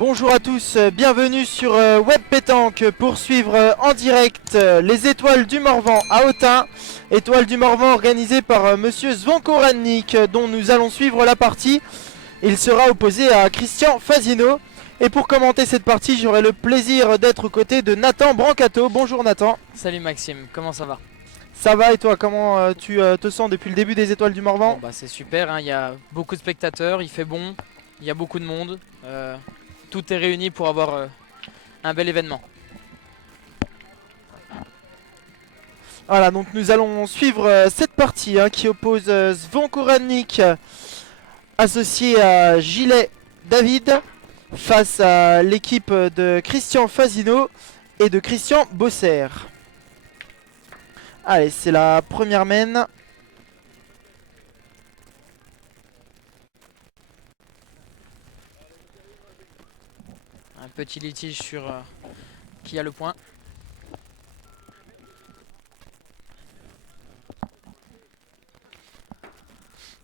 Bonjour à tous, bienvenue sur Web Pétanque pour suivre en direct les étoiles du Morvan à Autun. Étoiles du Morvan organisées par monsieur Zvonko Radnik, dont nous allons suivre la partie. Il sera opposé à Christian Fazino. Et pour commenter cette partie, j'aurai le plaisir d'être aux côtés de Nathan Brancato. Bonjour Nathan. Salut Maxime, comment ça va? Ça va et toi, comment tu te sens depuis le début des étoiles du Morvan? Bon, bah, c'est super, hein, il y a beaucoup de spectateurs, il fait bon, il y a beaucoup de monde. Tout est réuni pour avoir un bel événement. Voilà, donc nous allons suivre cette partie qui oppose Zvonko Radnik associé à Gilet David face à l'équipe de Christian Fazino et de Christian Bosser. Allez, c'est la première main. Un petit litige sur qui a le point.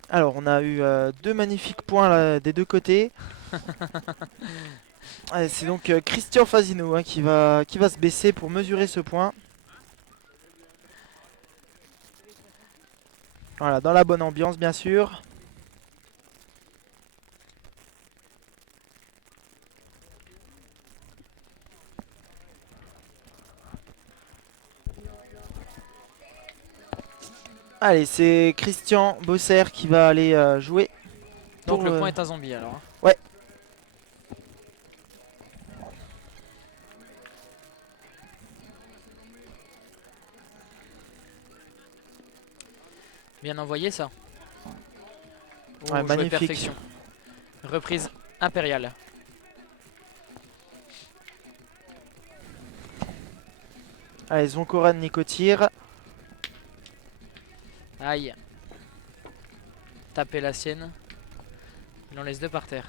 Alors, on a eu deux magnifiques points là, des deux côtés. C'est donc Christian Fazino qui va se baisser pour mesurer ce point. Voilà, dans la bonne ambiance bien sûr. Allez, c'est Christian Bosser qui va aller jouer. Donc le point est un zombie alors. Hein. Ouais. Bien envoyé ça. Ouais, joué magnifique. perfection. Reprise impériale. Allez, Zvonko Radnik au tir. Aïe. Taper la sienne. Il en laisse deux par terre.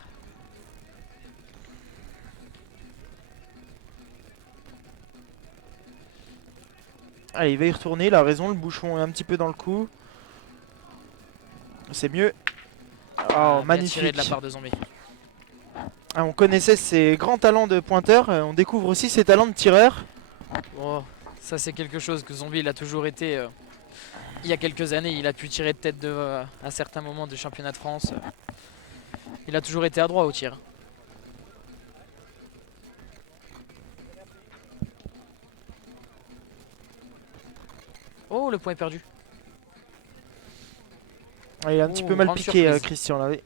Allez, il va y retourner, il a raison, le bouchon est un petit peu dans le cou. C'est mieux. Oh, Bien magnifique. tiré de la part de zombie. On connaissait ses grands talents de pointeur, on découvre aussi ses talents de tireur. Oh, ça c'est quelque chose que Zombie il a toujours été. Il y a quelques années, il a pu tirer de tête à certains moments du championnat de France. Il a toujours été adroit au tir. Oh, le point est perdu. Il a un petit peu mal grande piqué surprise. Christian là. Oui.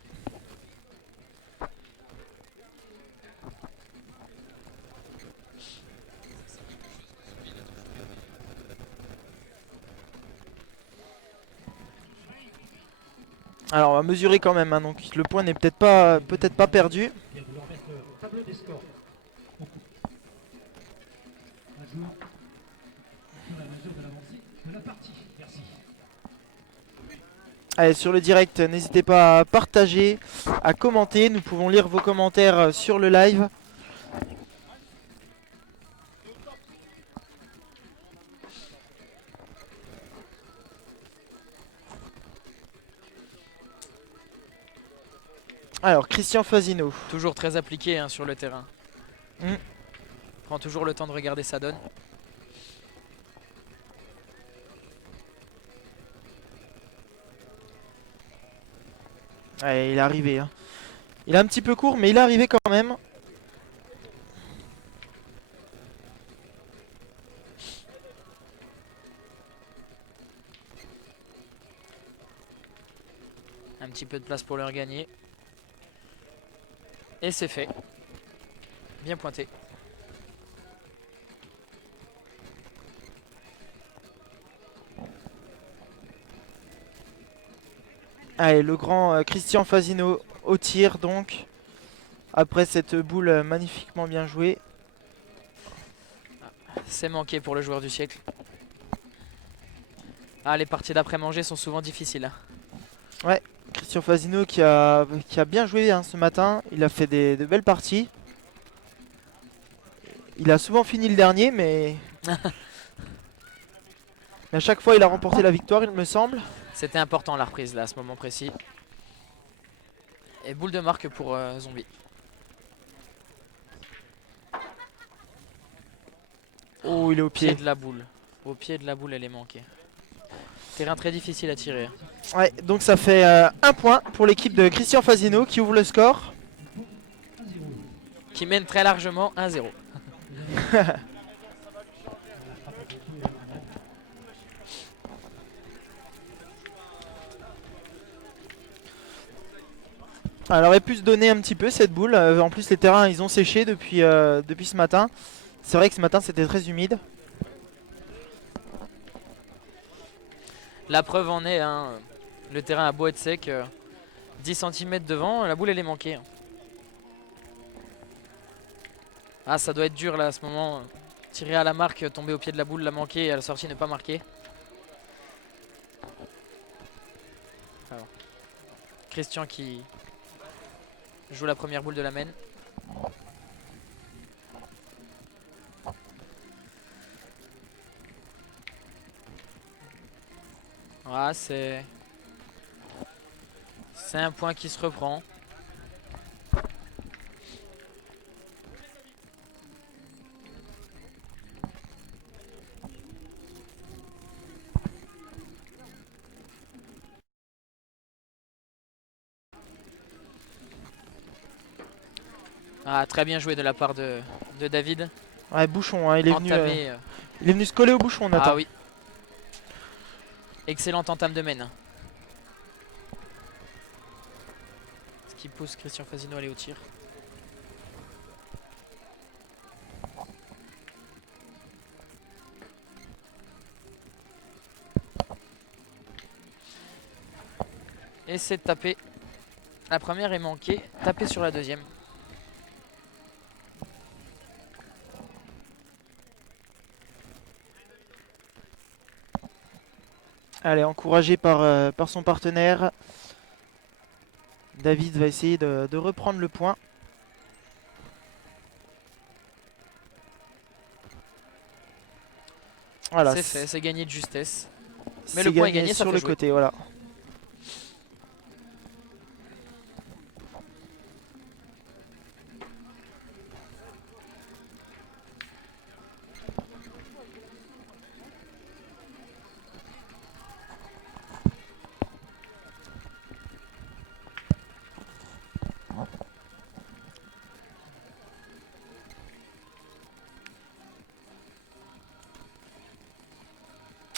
Alors on va mesurer quand même, donc le point n'est peut-être pas perdu. Allez, sur le direct, n'hésitez pas à partager, à commenter. Nous pouvons lire vos commentaires sur le live. Alors, Christian Fazino. Toujours très appliqué hein, sur le terrain. Prend toujours le temps de regarder sa donne. Allez, il est arrivé. Il est un petit peu court, mais il est arrivé quand même. Un petit peu de place pour le regagner. Et c'est fait. Bien pointé. Allez, le grand Christian Fazino au tir donc. Après cette boule magnifiquement bien jouée. C'est manqué pour le joueur du siècle. Ah, les parties d'après-manger sont souvent difficiles. Hein. Ouais, Christian Fazino qui a bien joué ce matin. Il a fait de belles parties. Il a souvent fini le dernier, mais à chaque fois il a remporté la victoire, il me semble. C'était important la reprise là à ce moment précis. Et boule de marque pour Zombie. Oh, il est au Pied pied. de la boule. Au pied de la boule, elle est manquée. Terrain très difficile à tirer. Ouais, donc ça fait un point pour l'équipe de Christian Fazino qui ouvre le score. Qui mène très largement 1-0. Elle aurait pu se donner un petit peu cette boule. En plus, les terrains ils ont séché depuis ce matin. C'est vrai que ce matin c'était très humide. La preuve en est, hein, le terrain a beau être sec, 10 cm devant, la boule elle est manquée. Ah, ça doit être dur là à ce moment. Tirer à la marque, tomber au pied de la boule, la manquer et à la sortie ne pas marquer. Alors, Christian qui joue la première boule de la main. Ah, c'est un point qui se reprend. Ah, très bien joué de la part de David. Ouais, bouchon, hein, il est Entamé, venu se coller au bouchon, Nathan. ah oui. Excellente entame de main. Ce qui pousse Christian Fazino à aller au tir. Et c'est de taper. La première est manquée. Taper sur la deuxième. Allez, encouragé par son partenaire. David va essayer de reprendre le point. Voilà, C'est fait, c'est gagné de justesse. Mais c'est le point est gagné, ça sur fait le jouer. côté, voilà.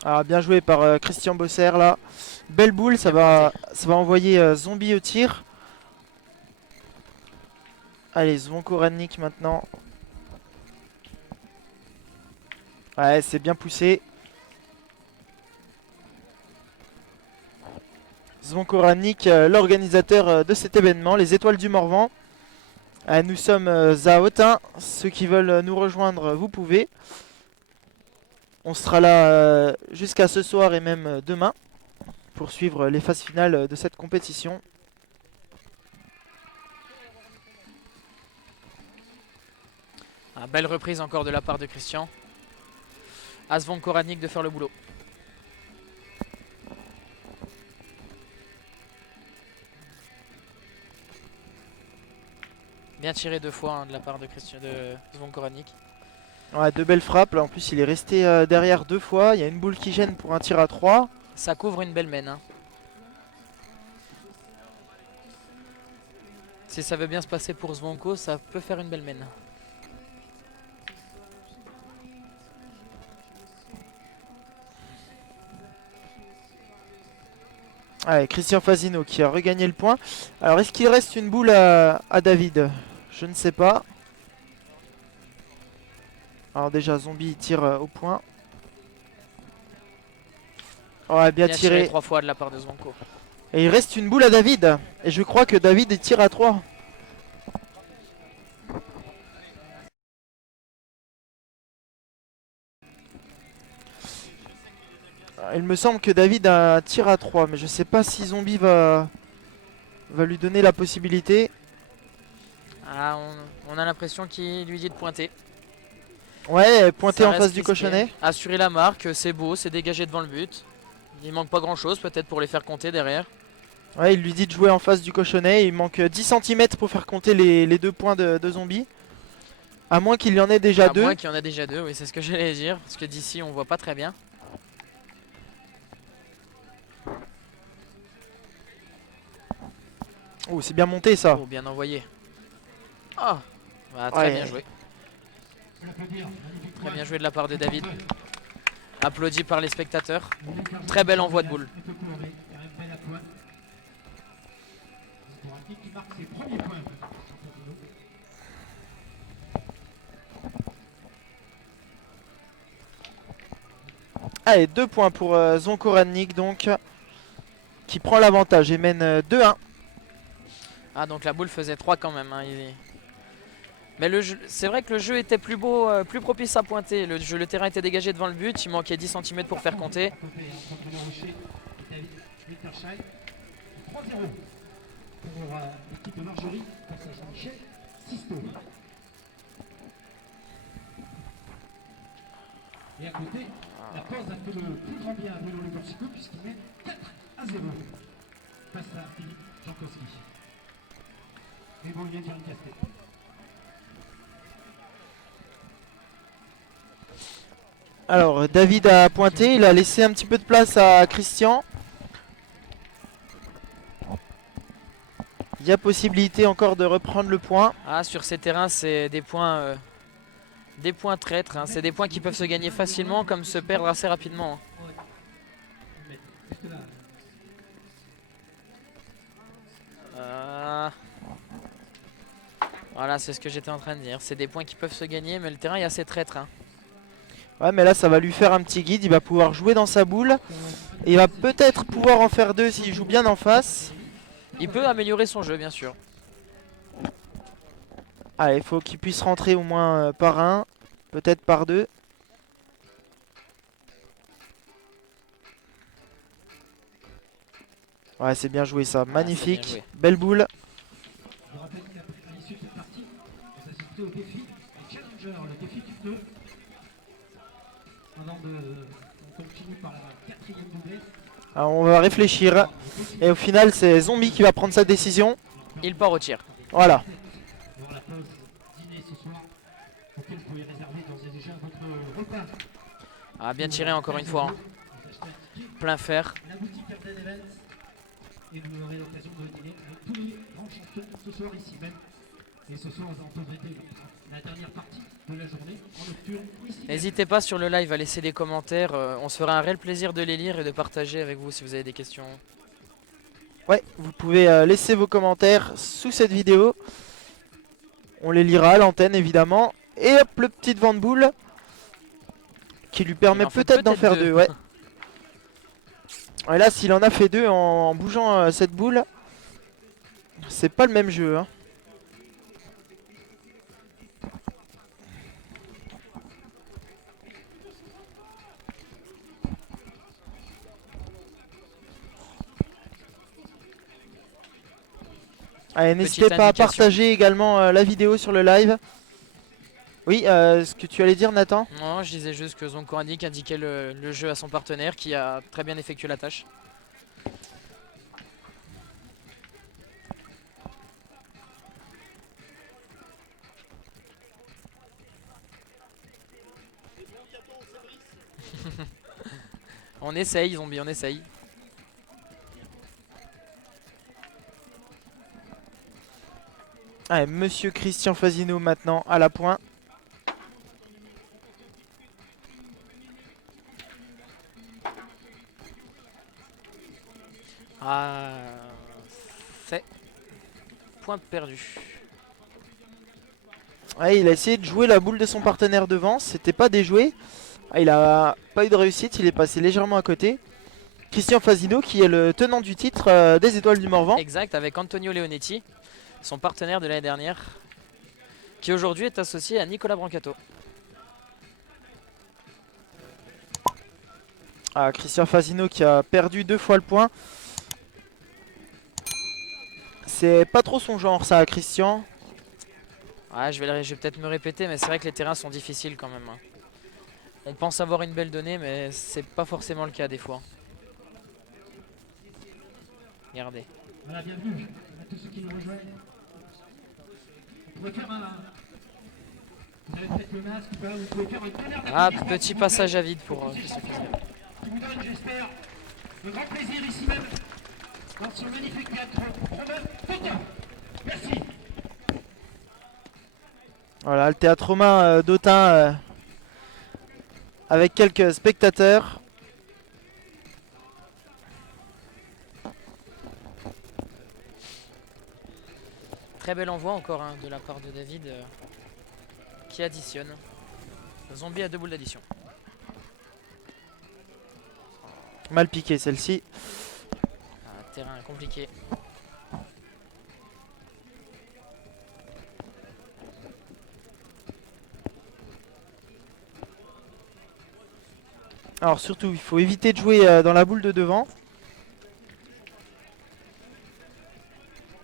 Alors, bien joué par Christian Bosser là. Belle boule, ça va envoyer Zombie au tir. Allez, Zvonko Rannik maintenant. Ouais, c'est bien poussé. Zvonko Rannik, l'organisateur de cet événement, les Étoiles du Morvan. Nous sommes à Autun. Ceux qui veulent nous rejoindre, vous pouvez. On sera là jusqu'à ce soir et même demain pour suivre les phases finales de cette compétition. Belle reprise encore de la part de Christian. À Zvonko Rannik de faire le boulot. Bien tiré 2 fois hein, de la part de Zvonko Rannik. Ouais, deux belles frappes. Là, en plus, il est resté derrière 2 fois. Il y a une boule qui gêne pour un tir à 3. Ça couvre une belle main. Hein. Si ça veut bien se passer pour Zvonko, ça peut faire une belle main. Allez, Christian Fazino qui a regagné le point. Alors, est-ce qu'il reste une boule à David? Je ne sais pas. Alors déjà, Zombie tire au point. Ouais, bien tiré. 3 fois de la part de Zvonko. Et il reste une boule à David. Et je crois que David il tire à 3. Il me semble que David a un tir à 3. Mais je sais pas si Zombie va lui donner la possibilité. Ah, on a l'impression qu'il lui dit de pointer. Ouais, pointer Ça en reste face du risqué. cochonnet. Assurer la marque, c'est beau, c'est dégagé devant le but. Il manque pas grand chose peut-être pour les faire compter derrière. Ouais, il lui dit de jouer en face du cochonnet. Il manque 10 cm pour faire compter les 2 points de Zombie. À moins qu'il y en ait déjà À deux. moins qu'il y en a déjà deux, oui, c'est ce que j'allais dire. Parce que d'ici, on voit pas très bien. Oh, c'est bien monté ça. Oh, bien envoyé. Ah, bah, très Ouais. bien joué. Très bien joué de la part de David. Applaudi par les spectateurs. Très bel envoi de boule. Allez, 2 points pour Zvonko Rannik donc. Qui prend l'avantage et mène 2-1. Ah, donc la boule faisait 3 quand même. Hein, mais c'est vrai que le jeu était plus beau, plus propice à pointer. Le terrain était dégagé devant le but. Il manquait 10 cm pour faire compter. Et à côté, la pause a fait le plus grand bien à Bruno Le Corsico puisqu'il met 4-0 face à Philippe Jankowski. Et bon, il vient de faire une casquette. Alors, David a pointé. Il a laissé un petit peu de place à Christian. Il y a possibilité encore de reprendre le point. Ah, sur ces terrains, c'est des points traîtres. Hein. C'est des points qui peuvent se gagner facilement comme se perdre assez rapidement. Voilà, c'est ce que j'étais en train de dire. C'est des points qui peuvent se gagner, mais le terrain est assez traître. Hein. Ouais, mais là, ça va lui faire un petit guide. Il va pouvoir jouer dans sa boule. Et il va peut-être pouvoir en faire deux s'il joue bien en face. Il peut améliorer son jeu, bien sûr. Allez, il faut qu'il puisse rentrer au moins par un. Peut-être par deux. Ouais, c'est bien joué ça. Magnifique. Joué. Belle boule. Je rappelle qu'à l'issue de cette partie, vous assistez au défi du Challenger, le défi du pneu. Avant de. On continue par la quatrième doublette. Alors, on va réfléchir. Et au final, c'est Zombie qui va prendre sa décision. Il part au tir. Voilà. Il y aura la pause dîner ce soir, auquel vous pouvez réserver d'ores et déjà votre repas. Ah, bien tiré encore une fois. Hein. Plein fer. La boutique Arden Events. Et vous aurez l'occasion de dîner avec tous les grands champions ce soir ici même. Et ce soir, on peut fêter la dernière partie de la journée en nocturne ici. N'hésitez pas sur le live à laisser des commentaires. On se fera un réel plaisir de les lire et de partager avec vous si vous avez des questions. Ouais, vous pouvez laisser vos commentaires sous cette vidéo. On les lira à l'antenne évidemment. Et hop, le petit vent de boule. Qui lui permet peut-être d'en faire deux. Ouais. Et là, s'il en a fait deux en bougeant cette boule, c'est pas le même jeu. Hein. Allez, n'hésitez pas à partager également la vidéo sur le live. Oui, ce que tu allais dire, Nathan? Non, je disais juste que Zvonko Rannik indiquait le jeu à son partenaire qui a très bien effectué la tâche. On essaye, Zombie, on essaye. Allez, Monsieur Christian Fasino maintenant à la pointe. Ah, c'est point perdu. Ouais, il a essayé de jouer la boule de son partenaire devant, c'était pas déjoué. Ah, il a pas eu de réussite, il est passé légèrement à côté. Christian Fasino qui est le tenant du titre des Étoiles du Morvan. Exact, avec Antonio Leonetti, son partenaire de l'année dernière, qui aujourd'hui est associé à Nicolas Brancato. Ah, Christian Fasino qui a perdu 2 fois le point. C'est pas trop son genre ça, Christian. Ouais, je vais peut-être me répéter, mais c'est vrai que les terrains sont difficiles quand même. Hein. On pense avoir une belle donnée, mais c'est pas forcément le cas des fois. Regardez. Voilà, bienvenue à tous ceux qui nous rejoignent. On pourrait faire Vous avez peut-être le masque, ou pas, vous pouvez faire un tonnerre Ah, d'applaudissements, petit s'il vous passage plaît, à vide pour Christian Fazio. qui vous donne, j'espère, un grand plaisir ici même, dans ce magnifique théâtre romain d'Autun. Merci. Voilà, le théâtre romain d'Autun avec quelques spectateurs. Très bel envoi encore hein, de la part de David qui additionne. Zombie à 2 boules d'addition. Mal piqué celle-ci. Terrain compliqué. Alors surtout, il faut éviter de jouer dans la boule de devant.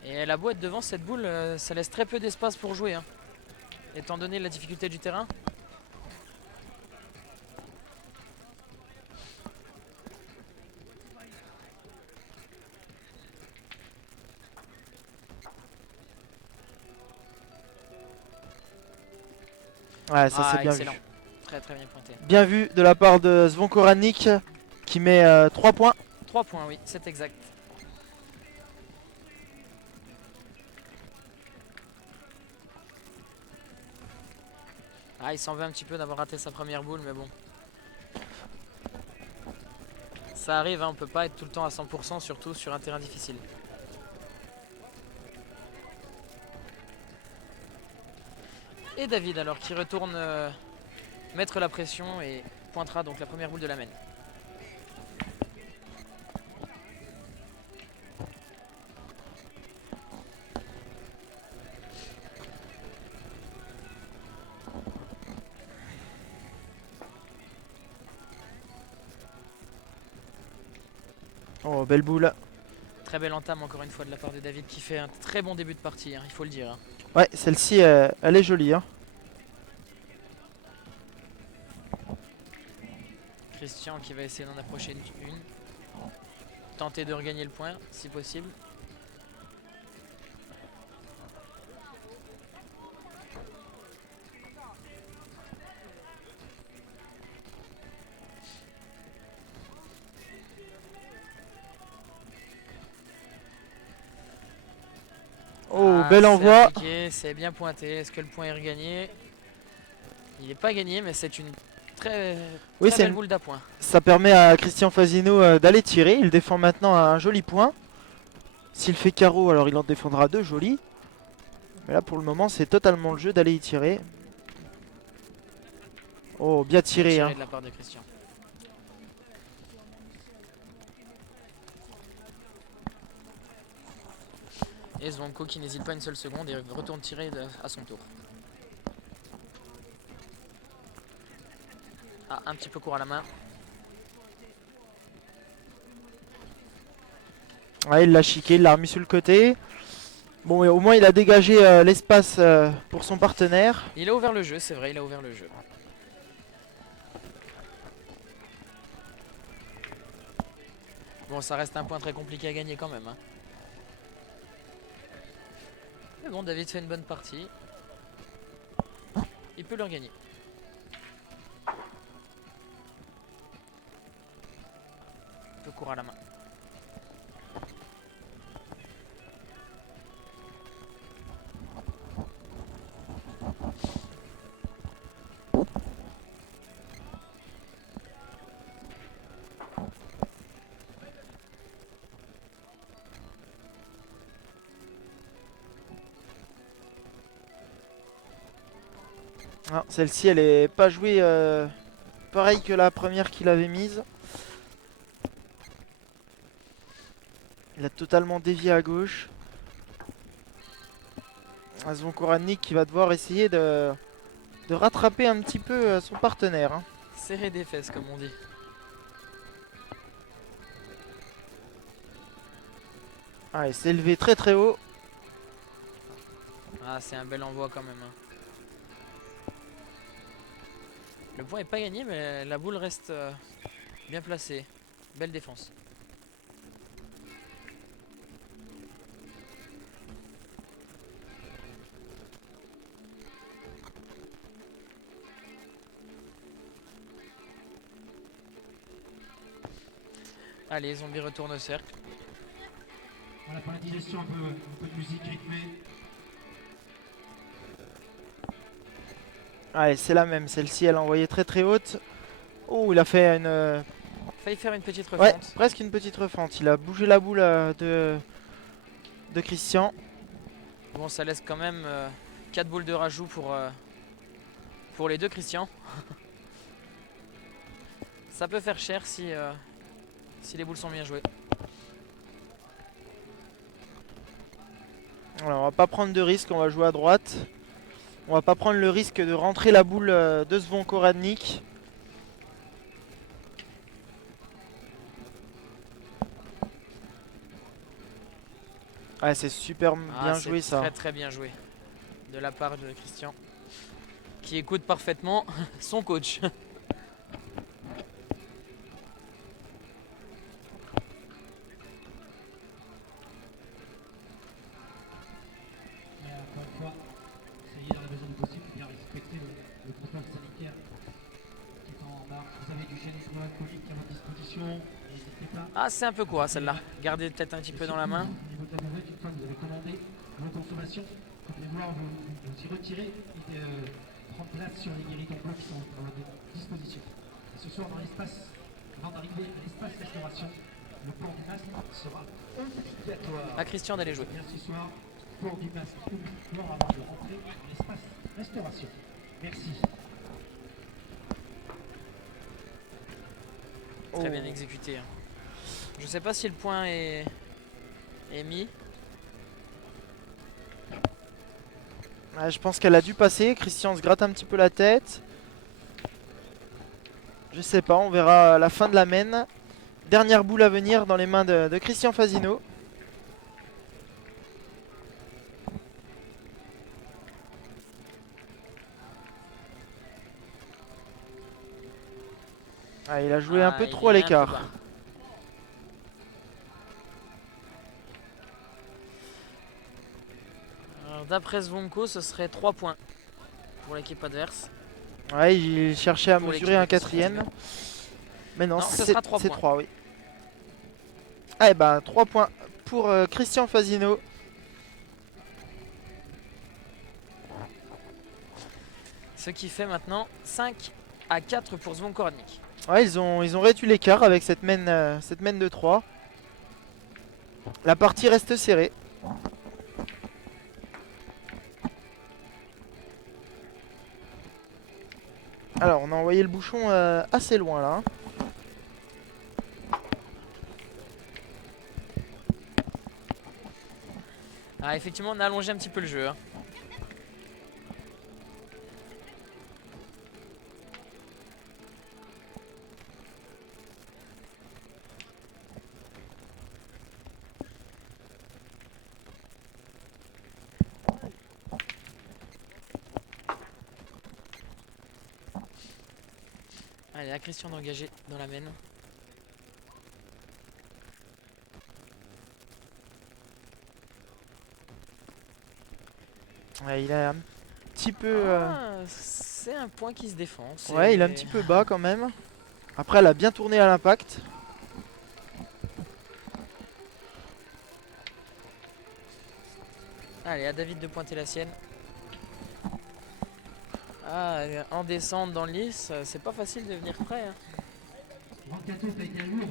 Et elle a beau être devant, cette boule, ça laisse très peu d'espace pour jouer. Hein, étant donné la difficulté du terrain. Ouais, ça c'est bien vu. Excellent. Très très bien pointé. Bien vu de la part de Zvonko Rannik qui met 3 points. 3 points, oui, c'est exact. Ah, il s'en veut un petit peu d'avoir raté sa première boule, mais bon. Ça arrive, hein, on peut pas être tout le temps à 100%, surtout sur un terrain difficile. Et David alors qui retourne mettre la pression et pointera donc la première boule de la main. Oh, belle boule. Très belle entame encore une fois de la part de David qui fait un très bon début de partie, hein, il faut le dire. Hein. Ouais, celle-ci, elle est jolie. Hein. Christian qui va essayer d'en approcher une. Tenter de regagner le point si possible. Oh, bel envoi. C'est bien pointé. Est-ce que le point est regagné? Il n'est pas gagné, mais c'est une très belle boule d'appoint. Ça permet à Christian Fazino d'aller tirer. Il défend maintenant un joli point. S'il fait carreau, alors il en défendra 2 jolis. Mais là, pour le moment, c'est totalement le jeu d'aller y tirer. Oh, bien tiré. Bien tiré hein. de la part de Christian. Et Zvonko qui n'hésite pas une seule seconde et retourne tirer à son tour. Ah, un petit peu court à la main. Ouais, il l'a chiqué, il l'a remis sur le côté. Bon, et au moins il a dégagé l'espace pour son partenaire. Il a ouvert le jeu, c'est vrai, il a ouvert le jeu. Bon, ça reste un point très compliqué à gagner quand même. Hein. Mais bon, David fait une bonne partie. Il peut le regagner. Un peu court à la main. Ah, celle-ci, elle est pas jouée pareil que la première qu'il avait mise. Il a totalement dévié à gauche. Zvonko Rannik qui va devoir essayer de rattraper un petit peu son partenaire. Hein. Serrer des fesses, comme on dit. Ah, il s'est élevé très très haut. Ah, c'est un bel envoi quand même. Hein. Le point est pas gagné, mais la boule reste bien placée. Belle défense. Allez, Zombie retourne au cercle. Voilà pour l'indigestion, un peu de musique rythmée. Allez, c'est la même. Celle-ci, elle a envoyé très très haute. Oh, il a fait une... Failli faire une petite Ouais, refente. presque une petite refente. Il a bougé la boule de Christian. Bon, ça laisse quand même 4 boules de rajout pour les deux Christian. Ça peut faire cher si les boules sont bien jouées. Alors, on va pas prendre de risque, on va jouer à droite. On va pas prendre le risque de rentrer la boule de Zvonko Radnik. Ouais, c'est super bien joué ça. Très très bien joué de la part de Christian, qui écoute parfaitement son coach. Mais encore une fois, essayez dans la mesure du possible de bien respecter le protocole sanitaire qui est en marche. Vous avez du gel hydroalcoolique à votre disposition, n'hésitez pas. Ah, c'est un peu quoi celle-là? Gardez peut-être un petit peu dans la main. Au niveau de la buvette, une fois que vous avez commandé vos consommations, vous pouvez voir vous y retirer et prendre place sur les guéridons bleus qui sont à votre disposition. Et ce soir, dans l'espace, avant d'arriver à l'espace restauration, le port du masque sera obligatoire. À Christian d'aller jouer. Bien ce soir, port du masque obligatoire avant de rentrer dans l'espace restauration. Merci. Très Oh. bien exécuté. Hein. Je sais pas si le point est mis. Ouais, je pense qu'elle a dû passer. Christian se gratte un petit peu la tête. Je sais pas, on verra à la fin de la main. Dernière boule à venir dans les mains de Christian Fazino. Ah, il a joué un peu il trop à est un peu l'écart. bas. Alors, d'après Zvonko, ce serait 3 points pour l'équipe adverse. Ouais, il cherchait à Pour mesurer l'équipe un quatrième. Mais non, Non, ce c'est sera 3 points. 3, oui. Ah, et bah 3 points pour Christian Fazino. Ce qui fait maintenant 5-4 pour Zvonko Radnik. Ouais, ils ont réduit l'écart avec cette main de 3. La partie reste serrée. Alors, on a envoyé le bouchon assez loin là. Ah, effectivement, on a allongé un petit peu le jeu. Hein. Allez, à Christian d'engager dans la main. Ouais, il a un petit peu... Ah, c'est un point qui se défend. Ouais, il est un petit peu bas quand même. Après, elle a bien tourné à l'impact. Allez, à David de pointer la sienne. Ah, en descente dans le lisse, c'est pas facile de venir près. Hein. Grand Cato, t'as été à Lourdes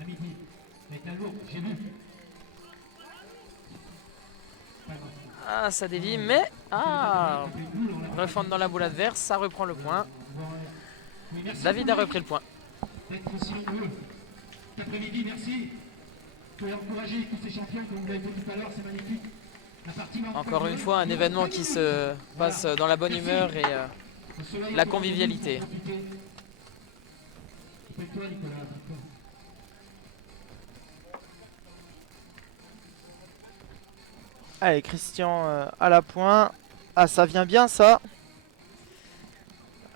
à midi. T'as été à Lourdes, j'ai vu. Pas grave. Ah, ça dévie, mais... Ah, refente dans la boule adverse, ça reprend le point. Oui, merci David a beaucoup, repris le point. d'être aussi heureux. Cet après-midi, merci. Vous pouvez encourager tous ces champions comme vous l'avez fait tout à l'heure, c'est magnifique. La partie Encore une fois, un événement qui se passe dans la bonne humeur et la convivialité. Toi, Nicolas, Allez, Christian à la pointe. Ah, ça vient bien ça.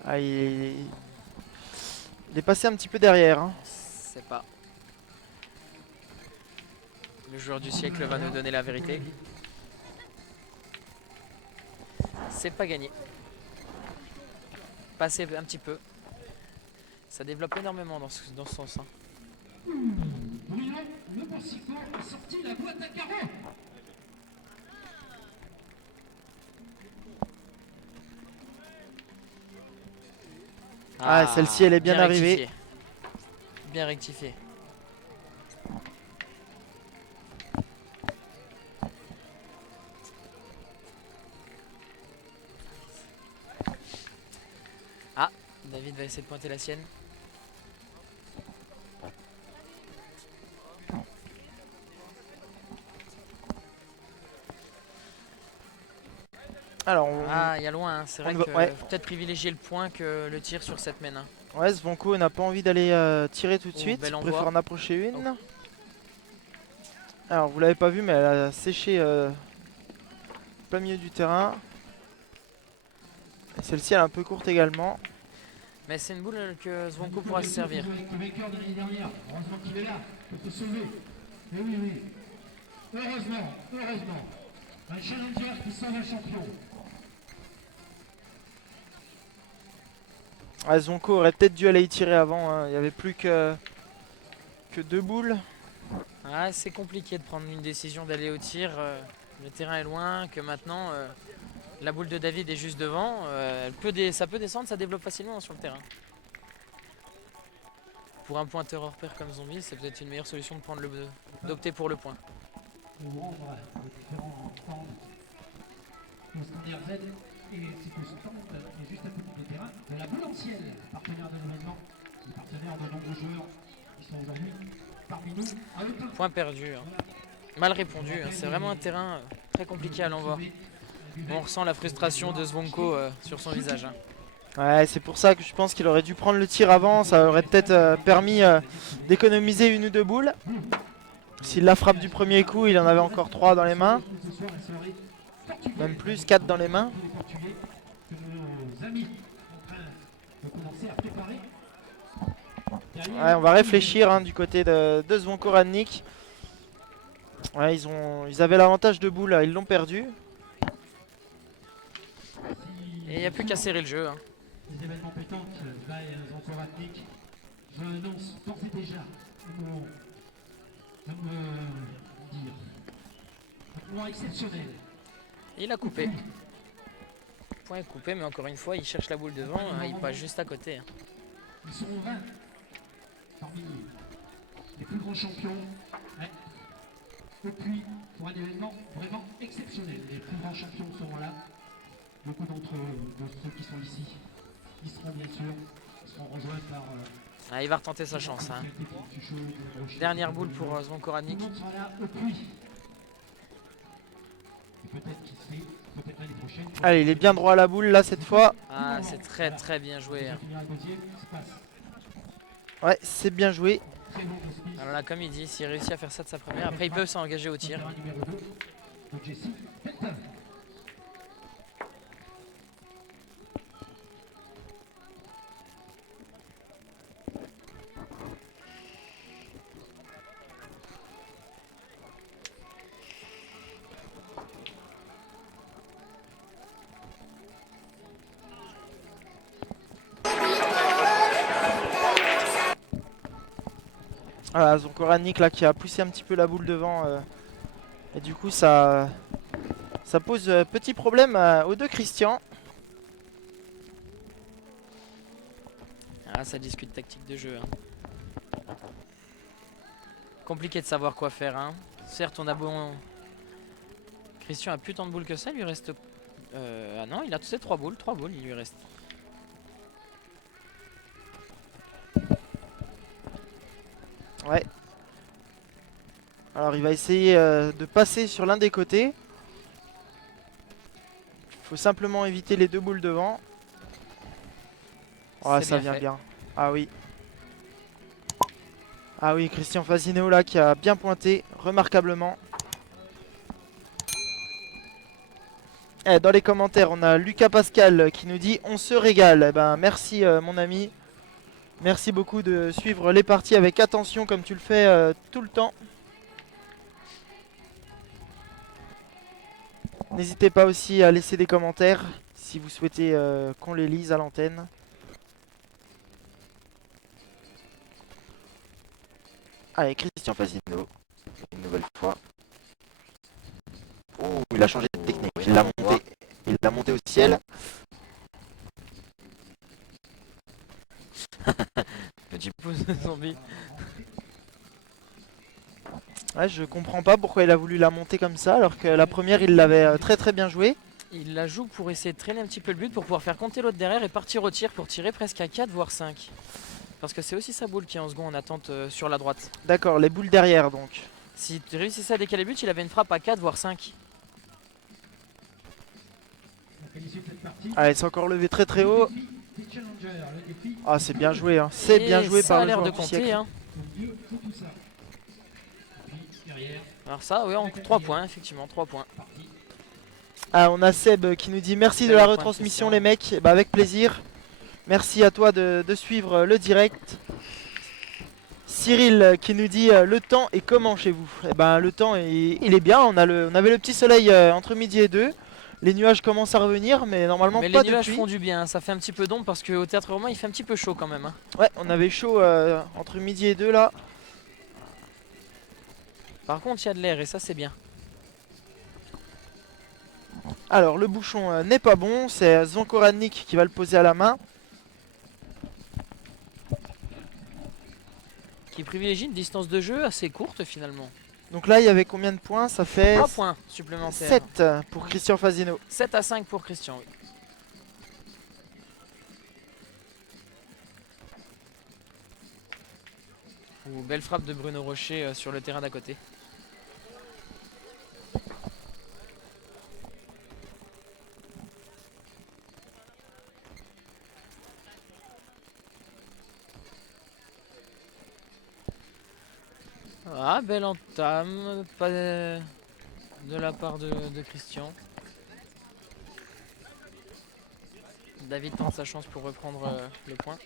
Ah, il est passé un petit peu derrière. Hein. C'est pas. Le joueur du siècle va nous donner la vérité. C'est pas gagné. Passer un petit peu. Ça développe énormément dans ce sens. Hein. Corsico a sorti la boîte à carreaux. Ah, celle-ci, elle est bien arrivée. Rectifié. Bien rectifié. Ah, David va essayer de pointer la sienne. Alors, Ah, il y a loin, hein. C'est vrai on que va- ouais. peut-être privilégier le point que le tir sur cette mène. Hein. Ouais, Zvonko n'a pas envie d'aller tirer tout de Oh, suite. bel Il envoi. préfère en approcher une. Alors, vous l'avez pas vu, mais elle a séché plein milieu du terrain. Et celle-ci, elle est un peu courte également. Mais c'est une boule que Zvonko pourra se servir. Le vainqueur de l'année dernière, heureusement qu'il est là, pour te sauver. Mais oui, oui. Heureusement, heureusement. Un challenger qui sauve un champion. Ah, Zvonko aurait peut-être dû aller y tirer avant. Hein. Il n'y avait plus que 2 boules. Ah, c'est compliqué de prendre une décision d'aller au tir. Le terrain est loin, que maintenant la boule de David est juste devant. Ça peut descendre, ça développe facilement sur le terrain. Pour un pointeur hors pair comme Zombie, c'est peut-être une meilleure solution de prendre d'opter pour le point. Pour rendre les différents stands au Standard Z et c'est que ce stand est juste à côté du terrain de la boule ancienne, partenaire de l'événement, qui est partenaire de nombreux joueurs qui sont aujourd'hui parmi nous à Autun. Point perdu. Hein. Mal répondu. Hein. C'est vraiment un terrain très compliqué à l'envoi. On ressent la frustration de Zvonko sur son visage. Hein. Ouais, c'est pour ça que je pense qu'il aurait dû prendre le tir avant. Ça aurait peut-être permis d'économiser une ou deux boules. S'il la frappe du premier coup, il en avait encore 3 dans les mains. Même plus, 4 dans les mains. Ouais, on va réfléchir hein, du côté de Zvonko Radnik. Ouais, ils avaient l'avantage de boules, ils l'ont perdu. Et il n'y a plus qu'à serrer le jeu. Hein. Les événements pétanques, là, Zvonko Radnik, je l'annonce d'ores et déjà un moment exceptionnel. Et il a coupé. Le point est coupé, mais encore une fois, il cherche la boule devant, il passe juste à côté. Hein. Ils seront 20 parmi les plus grands champions. Ouais. Et puis, pour un événement vraiment exceptionnel, les plus grands champions seront là. Beaucoup d'entre ceux qui sont ici, ils seront bien sûr, ils seront rejoints par... Ah, il va retenter sa chance. Hein. Dernière boule pour Zvonko Radnik. Tout le monde sera là au puits. Et peut-être qui sait, peut-être l'année prochaine... Allez, il est bien droit à la boule là cette fois. Ah, c'est très très bien joué. Hein. Ouais, c'est bien joué. Alors là, comme il dit, s'il réussit à faire ça de sa première, après il peut s'engager au tir. Voilà, Zvonko Radnik là qui a poussé un petit peu la boule devant. Et du coup ça pose petit problème aux deux Christian. Ah, ça discute tactique de jeu. Hein. Compliqué de savoir quoi faire. Hein. Certes, on a bon... Christian a plus tant de boules que ça, il lui reste... Ah non, il a tous ces 3 boules, il lui reste. Ouais. Alors il va essayer de passer sur l'un des côtés. Il faut simplement éviter les 2 boules devant. Oh, ça vient bien. Ah oui. Ah oui, Christian Fasineo là qui a bien pointé remarquablement. Eh, dans les commentaires, on a Lucas Pascal qui nous dit on se régale. Eh ben, merci mon ami. Merci beaucoup de suivre les parties avec attention comme tu le fais tout le temps. N'hésitez pas aussi à laisser des commentaires si vous souhaitez qu'on les lise à l'antenne. Allez, Christian Fasineo. Une nouvelle fois. Oh, il a changé de technique. Il l'a monté. Il l'a monté au ciel. Petit pouce de zombie. Ouais, je comprends pas pourquoi il a voulu la monter comme ça, alors que la première, il l'avait très très bien joué. Il la joue pour essayer de traîner un petit peu le but pour pouvoir faire compter l'autre derrière et partir au tir pour tirer presque à 4 voire 5. Parce que c'est aussi sa boule qui est en second en attente sur la droite. D'accord, les boules derrière donc. Si tu réussissais à décaler le but, il avait une frappe à 4 voire 5. Allez, c'est encore levé très très haut. Ah, c'est bien joué, hein. C'est bien joué ça par a le l'air joueur de du compter. siècle. Hein. Alors ça, oui, en 3 points, effectivement, 3 points. Ah, on a Seb qui nous dit merci de Belle la point de retransmission Christian. les mecs. Bah, avec plaisir. Merci à toi de suivre le direct. Cyril qui nous dit le temps est comment chez vous? Eh ben le temps il est bien, on avait le petit soleil entre midi et 2. Les nuages commencent à revenir mais normalement Mais pas les nuages depuis. font du bien, ça fait un petit peu d'ombre parce qu'au théâtre romain il fait un petit peu chaud quand même. Hein. Ouais, on avait chaud entre midi et 2 là. Par contre il y a de l'air et ça c'est bien. Alors le bouchon n'est pas bon, c'est Zvonkoranik qui va le poser à la main. Qui privilégie une distance de jeu assez courte finalement. Donc là il y avait combien de points? Ça fait 3 points supplémentaires. 7 pour Christian Fazino. 7 à 5 pour Christian, oui. Ou belle frappe de Bruno Rocher sur le terrain d'à côté. Ah, belle entame, pas de la part de Christian. David tente sa chance pour reprendre le point.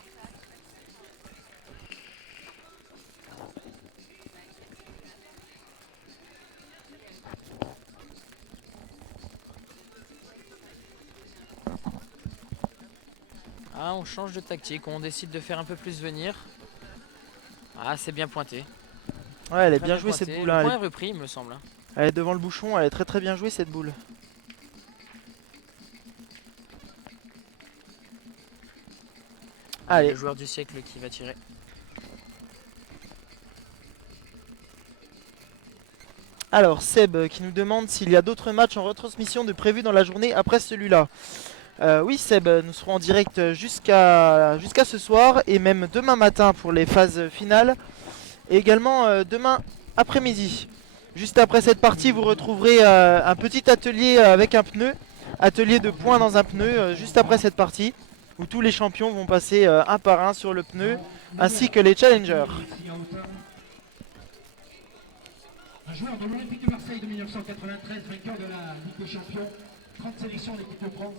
Ah, on change de tactique, on décide de faire un peu plus venir. Ah, c'est bien pointé. Ouais, elle est Très bien jouée pointé. cette Le boule. Hein. point est repris, il me semble. Elle est devant le bouchon, elle est très très bien jouée cette boule. Allez. Le joueur du siècle qui va tirer. Alors Seb qui nous demande s'il y a d'autres matchs en retransmission de prévus dans la journée après celui-là. Oui Seb, nous serons en direct jusqu'à ce soir et même demain matin pour les phases finales. Et également demain après-midi. Juste après cette partie, vous retrouverez un petit atelier avec un pneu. Atelier de points dans un pneu juste après cette partie. Où tous les champions vont passer un par un sur le pneu. Ainsi que les challengers. Un joueur de l'Olympique de Marseille de 1993, vainqueur de la Ligue des Champions, 30 sélections de l'équipe de France,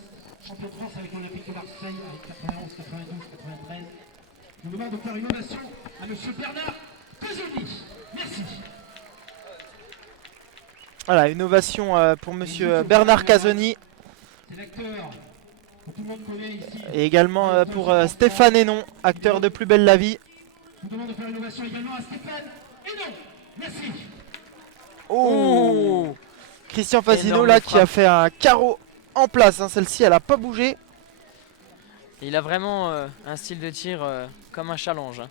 champion de France avec l'Olympique de Marseille avec 91, 92, 93. Je vous demande de faire une ovation à M. Bernard Casoni. Merci. Voilà, une ovation pour monsieur Bernard Casoni. C'est l'acteur que tout le monde connaît ici. Et également pour Stéphane Hénon, acteur de Plus belle la vie. Je vous demande de faire une ovation également à Stéphane Hénon. Merci. Oh, Christian Fazino Énorme là qui a frappe. fait un carreau en place. Hein. Celle-ci, elle a pas bougé. Il a vraiment un style de tir comme un challenge. Hein.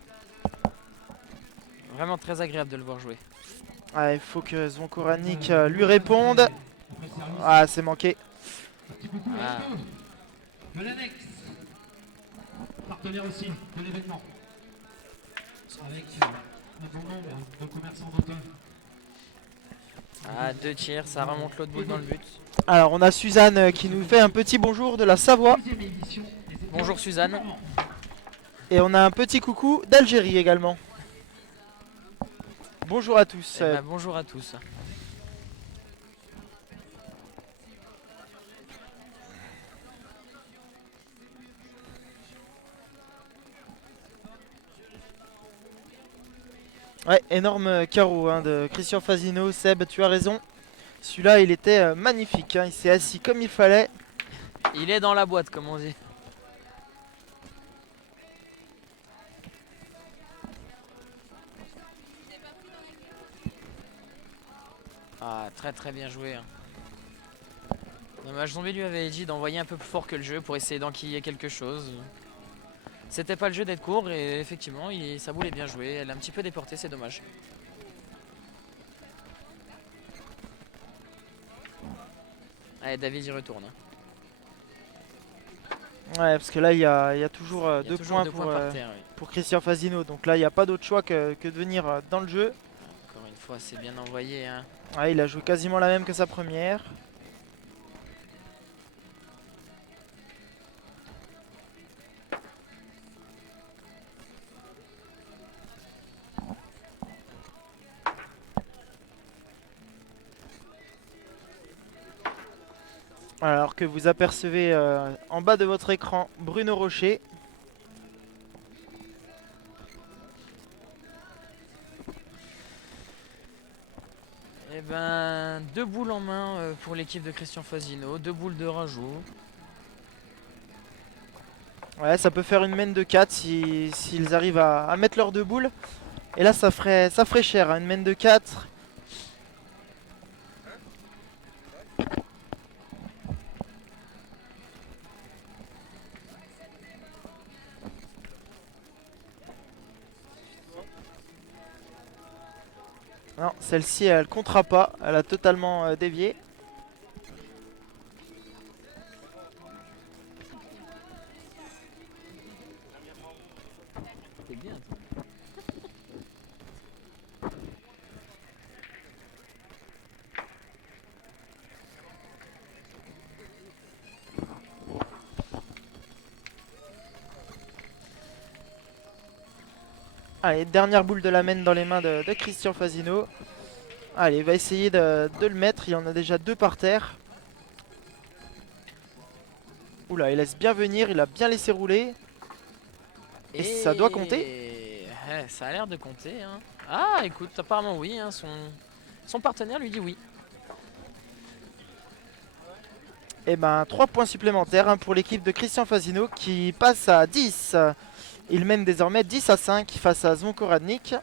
Vraiment très agréable de le voir jouer. Il faut que Zvonkoranik lui réponde. Ah, c'est manqué. Un petit coucou Ah. de l'annexe. Partenaire aussi de l'événement. Avec un bon nombre de commerçants d'automne. Ah, 2 tirs, ça remonte l'autre boule dans le but. Alors, on a Suzanne qui nous fait un petit bonjour de la Savoie. Deuxième édition des épreuves Bonjour Suzanne. Et on a un petit coucou d'Algérie également. Bonjour à tous. Eh ben, bonjour à tous. Ouais, énorme carreau hein, de Christian Fazino. Seb, tu as raison. Celui-là, il était magnifique. Hein. Il s'est assis comme il fallait. Il est dans la boîte comme on dit. Ah, très très bien joué. Hein. Dommage, Zombie lui avait dit d'envoyer un peu plus fort que le jeu pour essayer d'enquiller quelque chose. C'était pas le jeu d'être court et effectivement, sa boule est bien jouée. Elle a un petit peu déporté, c'est dommage. Allez, David y retourne. Ouais, parce que là, il y a toujours Il y a deux toujours points, deux points par terre, oui. pour Christian Fasino. Donc là, il n'y a pas d'autre choix que de venir dans le jeu. Encore une fois, c'est bien envoyé. Hein. Ouais, il a joué quasiment la même que sa première. Alors que vous apercevez en bas de votre écran Bruno Rocher. Et ben, 2 boules en main pour l'équipe de Christian Fasino, 2 boules de rajout. Ouais, ça peut faire une main de 4 s'ils arrivent à mettre leurs 2 boules. Et là, ça ferait cher, hein, une main de 4. Non, celle-ci, elle comptera pas. Elle a totalement dévié. C'est bien. Allez, dernière boule de la main dans les mains de Christian Fasino. Allez, il va essayer de le mettre. Il y en a déjà 2 par terre. Oula, il laisse bien venir. Il a bien laissé rouler. Et ça doit compter. Ça a l'air de compter. Hein. Ah, écoute, apparemment oui. Hein, son partenaire lui dit oui. Et ben 3 points supplémentaires hein, pour l'équipe de Christian Fasino qui passe à 10. Il mène désormais 10-5 face à Zvonko Radnik.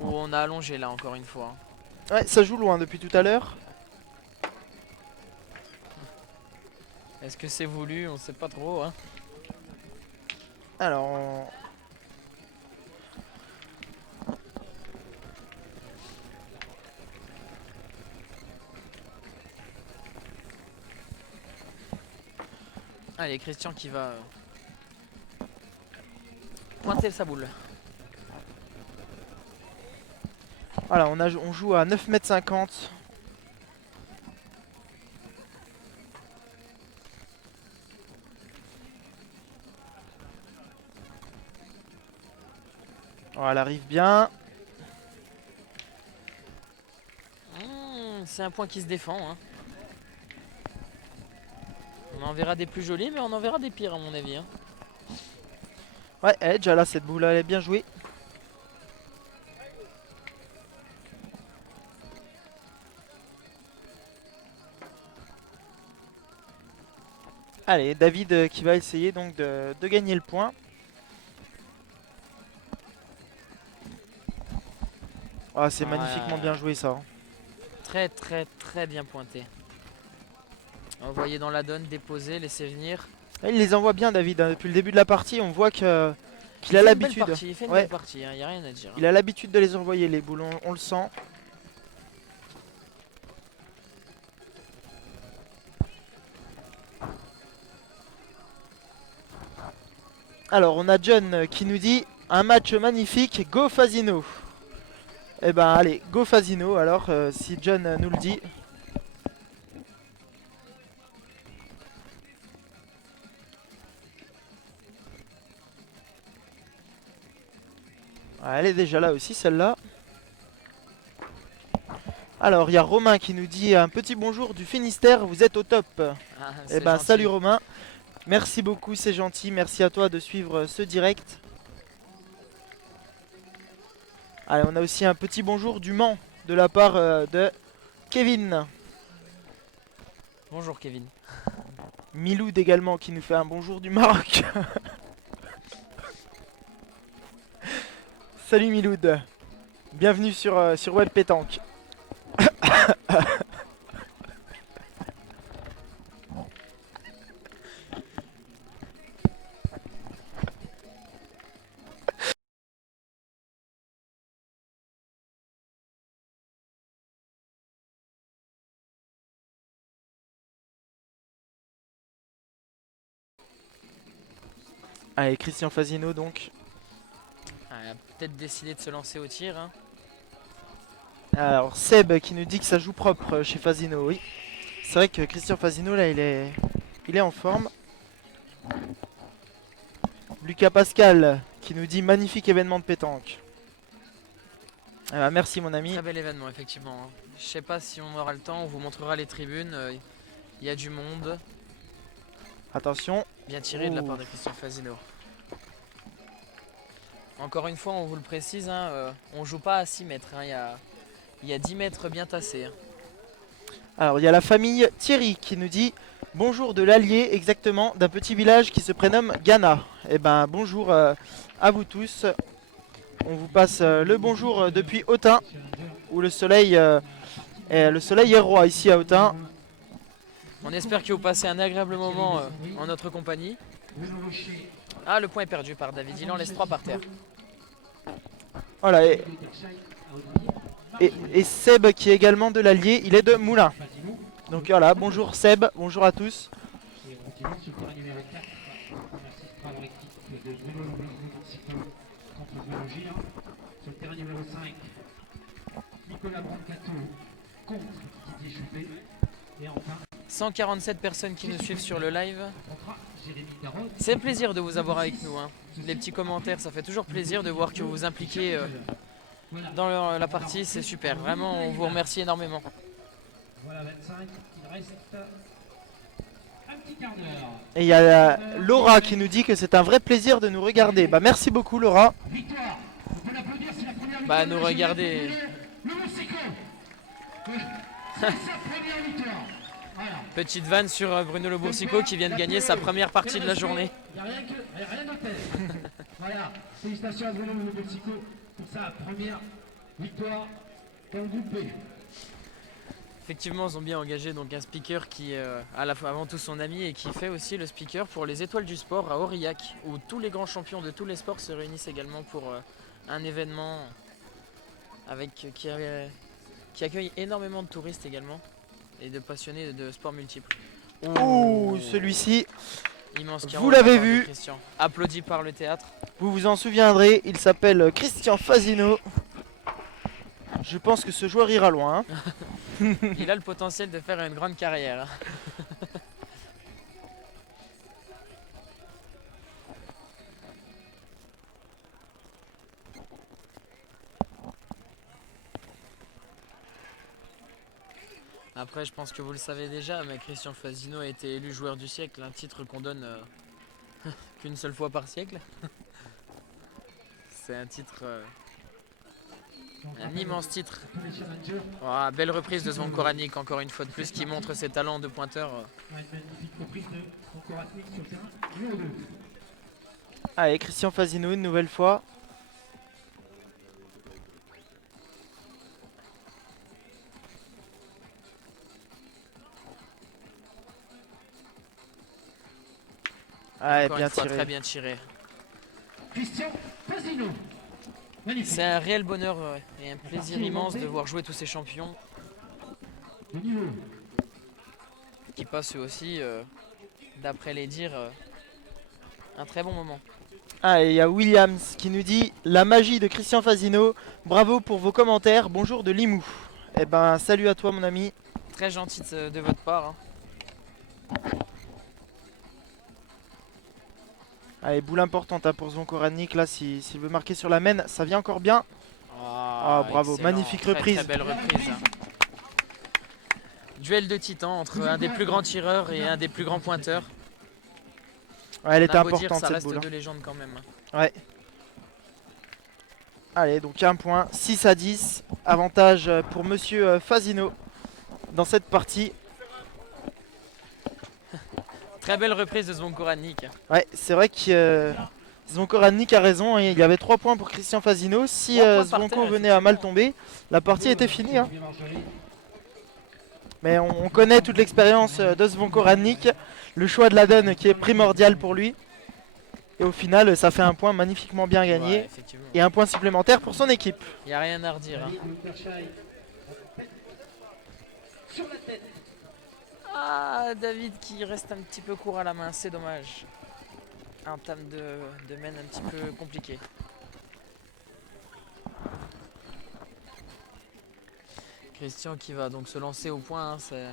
Oh, on a allongé là encore une fois. Ouais, ça joue loin depuis tout à l'heure. Est-ce que c'est voulu? On sait pas trop. Hein. Alors, Allez, Christian qui va pointer sa boule. voilà, on joue à 9,50 m. Voilà, elle arrive bien. C'est un point qui se défend. Hein. On en verra des plus jolis, mais on en verra des pires à mon avis. Hein. Ouais, elle est déjà là, cette boule, elle est bien jouée. Allez, David qui va essayer donc de gagner le point. Ah, c'est magnifiquement bien joué ça. Hein. Très très très bien pointé. Envoyer dans la donne, déposer, laisser venir. Et il les envoie bien David, hein. Depuis le début de la partie on voit qu'il a l'habitude. Il fait une belle partie, il n'y a rien à dire. Il a l'habitude de les envoyer les boules, on le sent. Alors on a John qui nous dit un match magnifique, go Fasino. Eh ben allez, go Fasino alors si John nous le dit. Elle est déjà là aussi celle-là. Alors il y a Romain qui nous dit un petit bonjour du Finistère, vous êtes au top. Eh ben gentil. salut Romain. Merci beaucoup, c'est gentil. Merci à toi de suivre ce direct. Allez, on a aussi un petit bonjour du Mans de la part de Kevin. Bonjour Kevin. Miloud également qui nous fait un bonjour du Maroc. Salut Miloud. Bienvenue sur Web Pétanque. Allez, Christian Fazino donc. Ah, il a peut-être décidé de se lancer au tir. Hein. Alors Seb qui nous dit que ça joue propre chez Fazino, oui. C'est vrai que Christian Fazino là il est en forme. Lucas Pascal qui nous dit magnifique événement de pétanque. Ah bah, merci mon ami. Très bel événement, effectivement. Hein. Je sais pas si on aura le temps, on vous montrera les tribunes. Il y a du monde. Attention. Bien tiré de la Oh. part de Christian Fazino. Encore une fois, on vous le précise, hein, on joue pas à 6 mètres. Hein, il y a 10 mètres bien tassés. Hein. Alors il y a la famille Thierry qui nous dit bonjour de l'Allier, exactement, d'un petit village qui se prénomme Ghana. Eh ben bonjour à vous tous. On vous passe le bonjour depuis Autun, où le soleil est roi ici à Autun. On espère que vous passez un agréable moment en notre compagnie. Ah, le point est perdu par David, il en laisse 3 par terre. Voilà, et Seb qui est également de l'Allier, il est de Moulins. Donc voilà, bonjour Seb, bonjour à tous. Et on continue sur le terrain numéro 4. Merci de avoir l'équipe de Bruno Loublanc contre Bruno Gilles. Sur le terrain numéro 5, Nicolas Brancato contre Didier Choupé. Et enfin, 147 personnes qui nous suivent sur le live. contre Jérémy Darotte. C'est un plaisir de vous avoir avec nous. Hein. Les petits commentaires, ça fait toujours plaisir de voir que vous vous impliquez dans la partie, c'est super. Vraiment, on vous remercie énormément. Voilà 25, il reste un petit quart d'heure. Et il y a Laura qui nous dit que c'est un vrai plaisir de nous regarder. Bah merci beaucoup Laura. Victoire, vous pouvez l'applaudir, c'est la première victoire. Bah, nous regarder. Le Mexico. C'est sa première victoire. Voilà. Petite vanne sur Bruno Le Boursico qui vient de gagner sa première partie de la journée. Il n'y a rien de tel. Voilà, félicitations à Bruno Le Mexico pour sa première victoire dans le groupe B. Effectivement, ils ont bien engagé donc un speaker qui est à la fois avant tout son ami et qui fait aussi le speaker pour les étoiles du sport à Aurillac, où tous les grands champions de tous les sports se réunissent également pour un événement qui accueille énormément de touristes également et de passionnés de sports multiples. Ouh, celui-ci, Immense vous carreau l'avez de la part de vu. Christian. Applaudi par le théâtre. vous vous en souviendrez, il s'appelle Christian Fazino. Je pense que ce joueur ira loin. Hein. Il a le potentiel de faire une grande carrière. Après, je pense que vous le savez déjà, mais Christian Fazino a été élu joueur du siècle, un titre qu'on donne qu'une seule fois par siècle. C'est un titre, un immense titre. Tous les challengers Oh, belle reprise de Zvonko Ranik, encore une fois de plus, qui montre ses talents de pointeur. ont une magnifique reprise de son Koratnik sur le terrain numéro 2. Allez, Christian Fazino une nouvelle fois. Allez, Encore bien une fois, tiré. très bien tiré. Christian Fazino. Magnifique. C'est un réel bonheur et un plaisir immense de voir jouer tous ces champions De niveau. qui passent eux aussi, d'après les dires, un très bon moment. Ah, et il y a Williams qui nous dit la magie de Christian Fazino. Bravo pour vos commentaires. Bonjour de Limoux. Eh ben, salut à toi, mon ami. Très gentil de votre part. Hein. Allez, boule importante hein, pour Zvonko Ranik. Là, s'il veut marquer sur la main, ça vient encore bien. Ah, bravo, excellent. magnifique Très, reprise. Très belle reprise. Duel de titans entre un des plus grands tireurs et un des plus grands pointeurs. Ouais, elle On était a beau dire, importante ça cette reste boule. Hein. deux légendes quand même. Ouais. Allez, donc un point, 6 à 10. Avantage pour monsieur Fazino dans cette partie. Très belle reprise de Zvonko Radnik. Ouais, c'est vrai que Zvonko Radnik a raison, hein, il y avait 3 points pour Christian Fazino. Si 3 points par Zvonko terre, venait à mal effectivement. tomber, la partie était finie. Hein. Mais on connaît toute l'expérience de Zvonko Radnik, le choix de la donne qui est primordial pour lui. Et au final, ça fait un point magnifiquement bien gagné Ouais, effectivement. et un point supplémentaire pour son équipe. Il n'y a rien à redire. Hein. Sur la tête. Ah, David qui reste un petit peu court à la main, c'est dommage. Un terme de mène un petit peu compliqué. Christian qui va donc se lancer au point. Hein,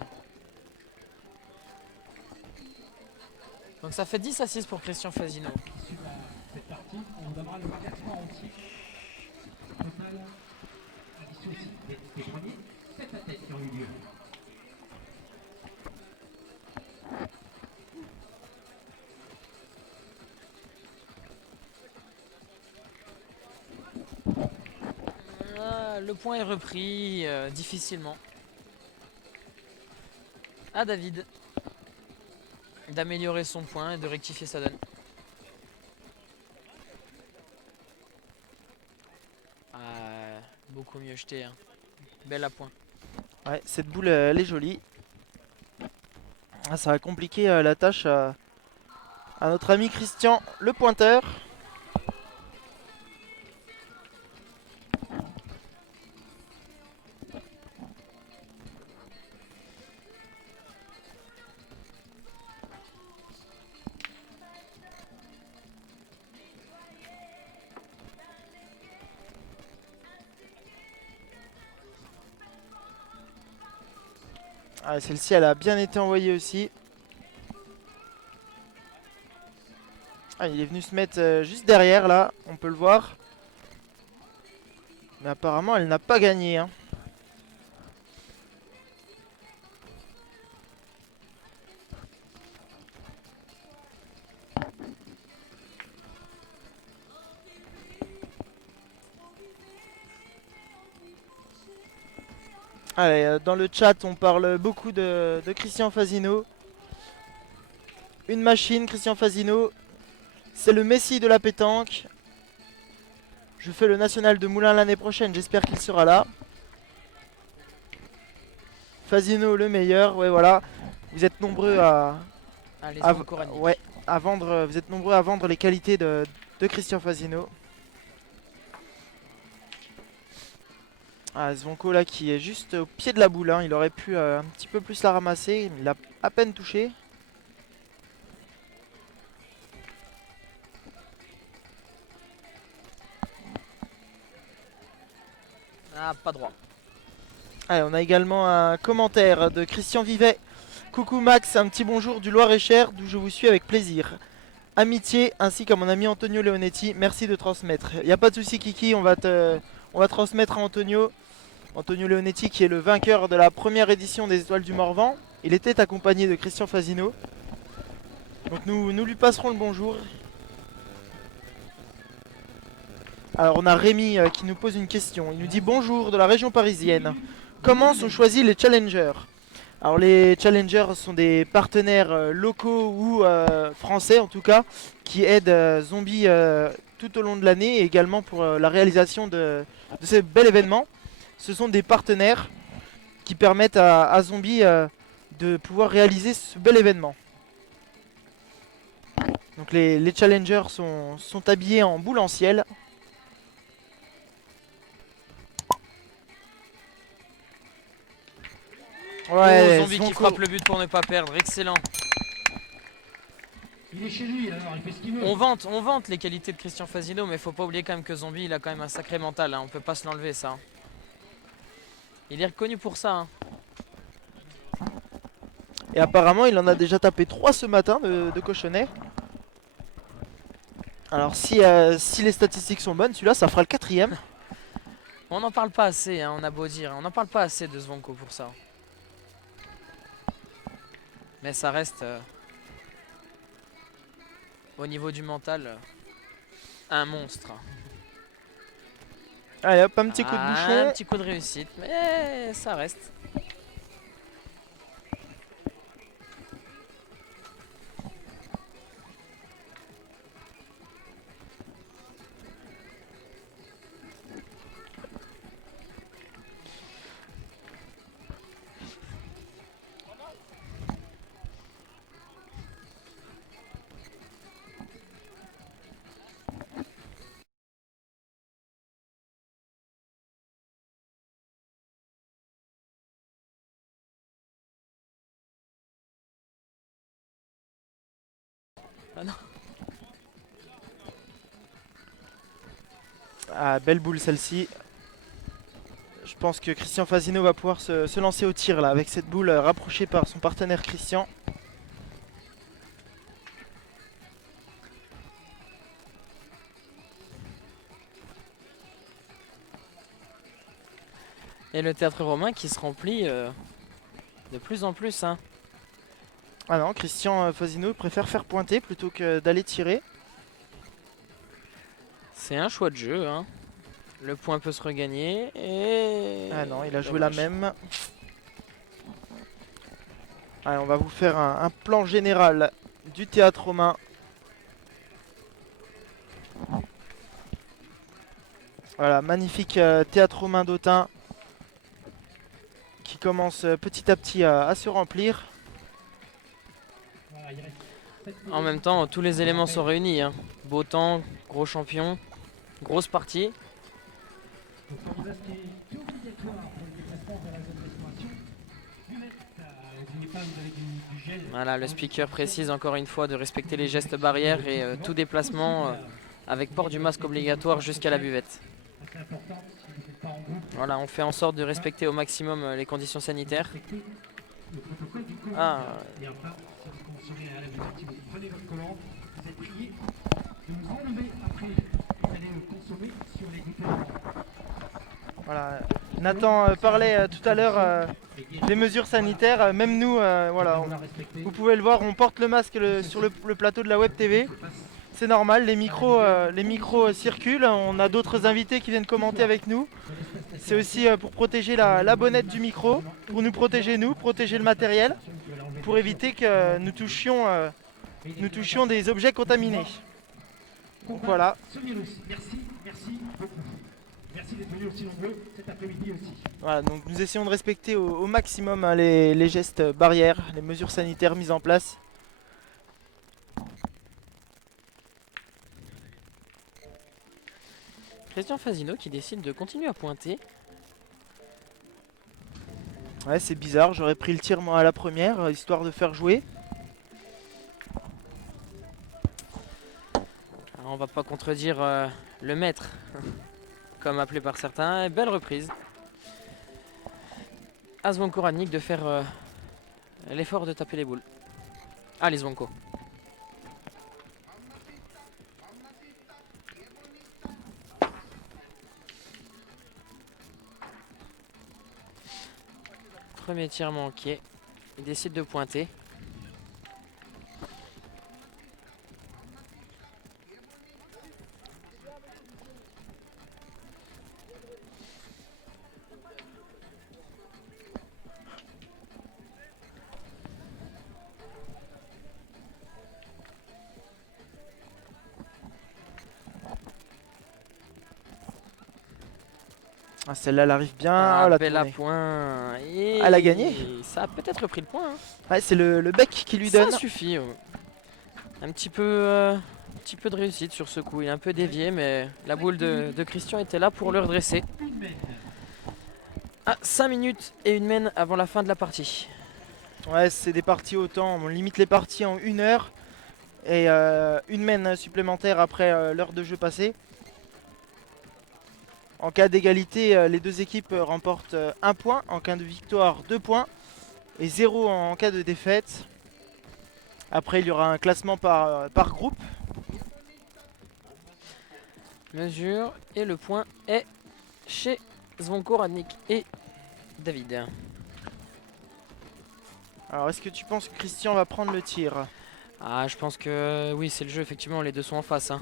donc ça fait 10-6 pour Christian Fazino. Suite à cette partie, on vous donnera le classement entier. Total, à l'issue aussi des premiers, 7 à tête qui ont eu lieu. Ah, le point est repris difficilement. À David d'améliorer son point et de rectifier sa donne. Ah, beaucoup mieux jeté. Hein. Belle à point. Ouais, cette boule, elle est jolie. Ah, ça va compliquer la tâche à notre ami Christian, le pointeur. Ah, celle-ci, elle a bien été envoyée aussi. Ah, il est venu se mettre juste derrière, là. On peut le voir. Mais apparemment, elle n'a pas gagné. Hein. Allez, dans le chat, on parle beaucoup de Christian Fazino. Une machine, Christian Fazino. C'est le Messi de la pétanque. Je fais le national de Moulins l'année prochaine, j'espère qu'il sera là. Fazino le meilleur, ouais voilà. Vous êtes nombreux Allez, à, Zvonko Radnik. ouais, à vendre, vous êtes nombreux à vendre les qualités de Christian Fazino. Ah, Zvonko là qui est juste au pied de la boule, hein. Il aurait pu un petit peu plus la ramasser, mais il a à peine touché. Ah, pas droit. Allez, on a également un commentaire de Christian Vivet. Coucou Max, un petit bonjour du Loir-et-Cher d'où je vous suis avec plaisir. Amitié ainsi qu'à mon ami Antonio Leonetti, merci de transmettre. Il n'y a pas de souci Kiki, on va transmettre à Antonio. Antonio Leonetti qui est le vainqueur de la première édition des Étoiles du Morvan. Il était accompagné de Christian Fazino. Donc nous lui passerons le bonjour. Alors on a Rémi qui nous pose une question. Il nous dit bonjour de la région parisienne. Comment sont choisis les challengers? Alors les challengers sont des partenaires locaux ou français en tout cas qui aident Zombie tout au long de l'année et également pour la réalisation de ce bel événement. Ce sont des partenaires qui permettent à Zombie de pouvoir réaliser ce bel événement. Donc les challengers sont habillés en boule en ciel. Ouais, Zombie qui frappe le but pour ne pas perdre, excellent. Il est chez lui alors, il fait ce qu'il veut. On vante les qualités de Christian Fazino, mais faut pas oublier quand même que Zombie il a quand même un sacré mental, hein. On peut pas se l'enlever ça. Il est reconnu pour ça. Hein. Et apparemment il en a déjà tapé 3 ce matin de cochonnet. Alors si les statistiques sont bonnes, celui-là ça fera le 4ème. On n'en parle pas assez, hein, on a beau dire, on n'en parle pas assez de Zvonko pour ça. Mais ça reste au niveau du mental un monstre. Allez hop, un petit coup de Un bouchon. petit coup de réussite, mais ça reste. Ah non. Ah, belle boule celle-ci. Je pense que Christian Fasino va pouvoir se lancer au tir là avec cette boule rapprochée par son partenaire Christian. Et le théâtre romain qui se remplit de plus en plus. Hein. Ah non, Christian Fasino préfère faire pointer plutôt que d'aller tirer. C'est un choix de jeu. Hein. Le point peut se regagner. Et... Ah non, il a joué la Dommage. même. Allez, on va vous faire un plan général du théâtre romain. Voilà, magnifique théâtre romain d'Autun qui commence petit à petit à se remplir. Voilà, il reste 7 En minutes. même temps, tous les éléments sont réunis. Hein. Beau temps, gros champion, grosse partie. Donc, on va ce qui est obligatoire pour le déplacement vers la zone d'exploration. Buvette, n'oubliez pas, vous avez du gel. Voilà, le speaker précise encore une fois de respecter les gestes barrières et tout déplacement avec port du masque obligatoire jusqu'à la buvette. C'est important, si vous n'êtes pas en groupe, Voilà, on fait en sorte de respecter au maximum les conditions sanitaires. respectez le protocole du Covid. Ah, Et enfin, si vous consommez à la buvette, si vous prenez votre collant, vous êtes prié de vous enlever après et d'aller le consommer sur les différents. Voilà. Nathan parlait tout à l'heure des mesures sanitaires. Même nous, voilà, vous pouvez le voir, on porte le masque sur le plateau de la Web TV. C'est normal, les micros circulent. On a d'autres invités qui viennent commenter avec nous. C'est aussi pour protéger la bonnette du micro, pour nous protéger nous, protéger le matériel, pour éviter que nous touchions des objets contaminés. Donc voilà. Ce virus. Merci beaucoup. Merci d'être venus aussi nombreux cet après-midi aussi. Voilà, donc nous essayons de respecter au maximum hein, les gestes barrières, les mesures sanitaires mises en place. Christian Fasino qui décide de continuer à pointer. Ouais, c'est bizarre, j'aurais pris le tir moi à la première, histoire de faire jouer. Alors, on va pas contredire le maître, comme appelé par certains. Et belle reprise. À Zvonko Radnik de faire l'effort de taper les boules. Allez Zvonko. Premier tir manqué. Il décide de pointer. Ah, celle-là, elle arrive bien. Ah, la belle à tournée. point. Et Elle a gagné. Ça a peut-être pris le point. Hein. Ouais, c'est le bec qui lui donne. Ça suffit. Un petit peu de réussite sur ce coup. Il est un peu dévié, mais la boule de Christian était là pour le redresser. Une mène. À 5 minutes et une mène avant la fin de la partie. Ouais, c'est des parties autant. On limite les parties en 1 heure. Et une mène supplémentaire après l'heure de jeu passée. En cas d'égalité, les deux équipes remportent 1 point. En cas de victoire, 2 points. Et 0 en cas de défaite. Après, il y aura un classement par groupe. Mesure et le point est chez Zvonko Radnik et David. Alors, est-ce que tu penses que Christian va prendre le tir? Ah, je pense que oui, c'est le jeu, effectivement, les deux sont en face. Hein.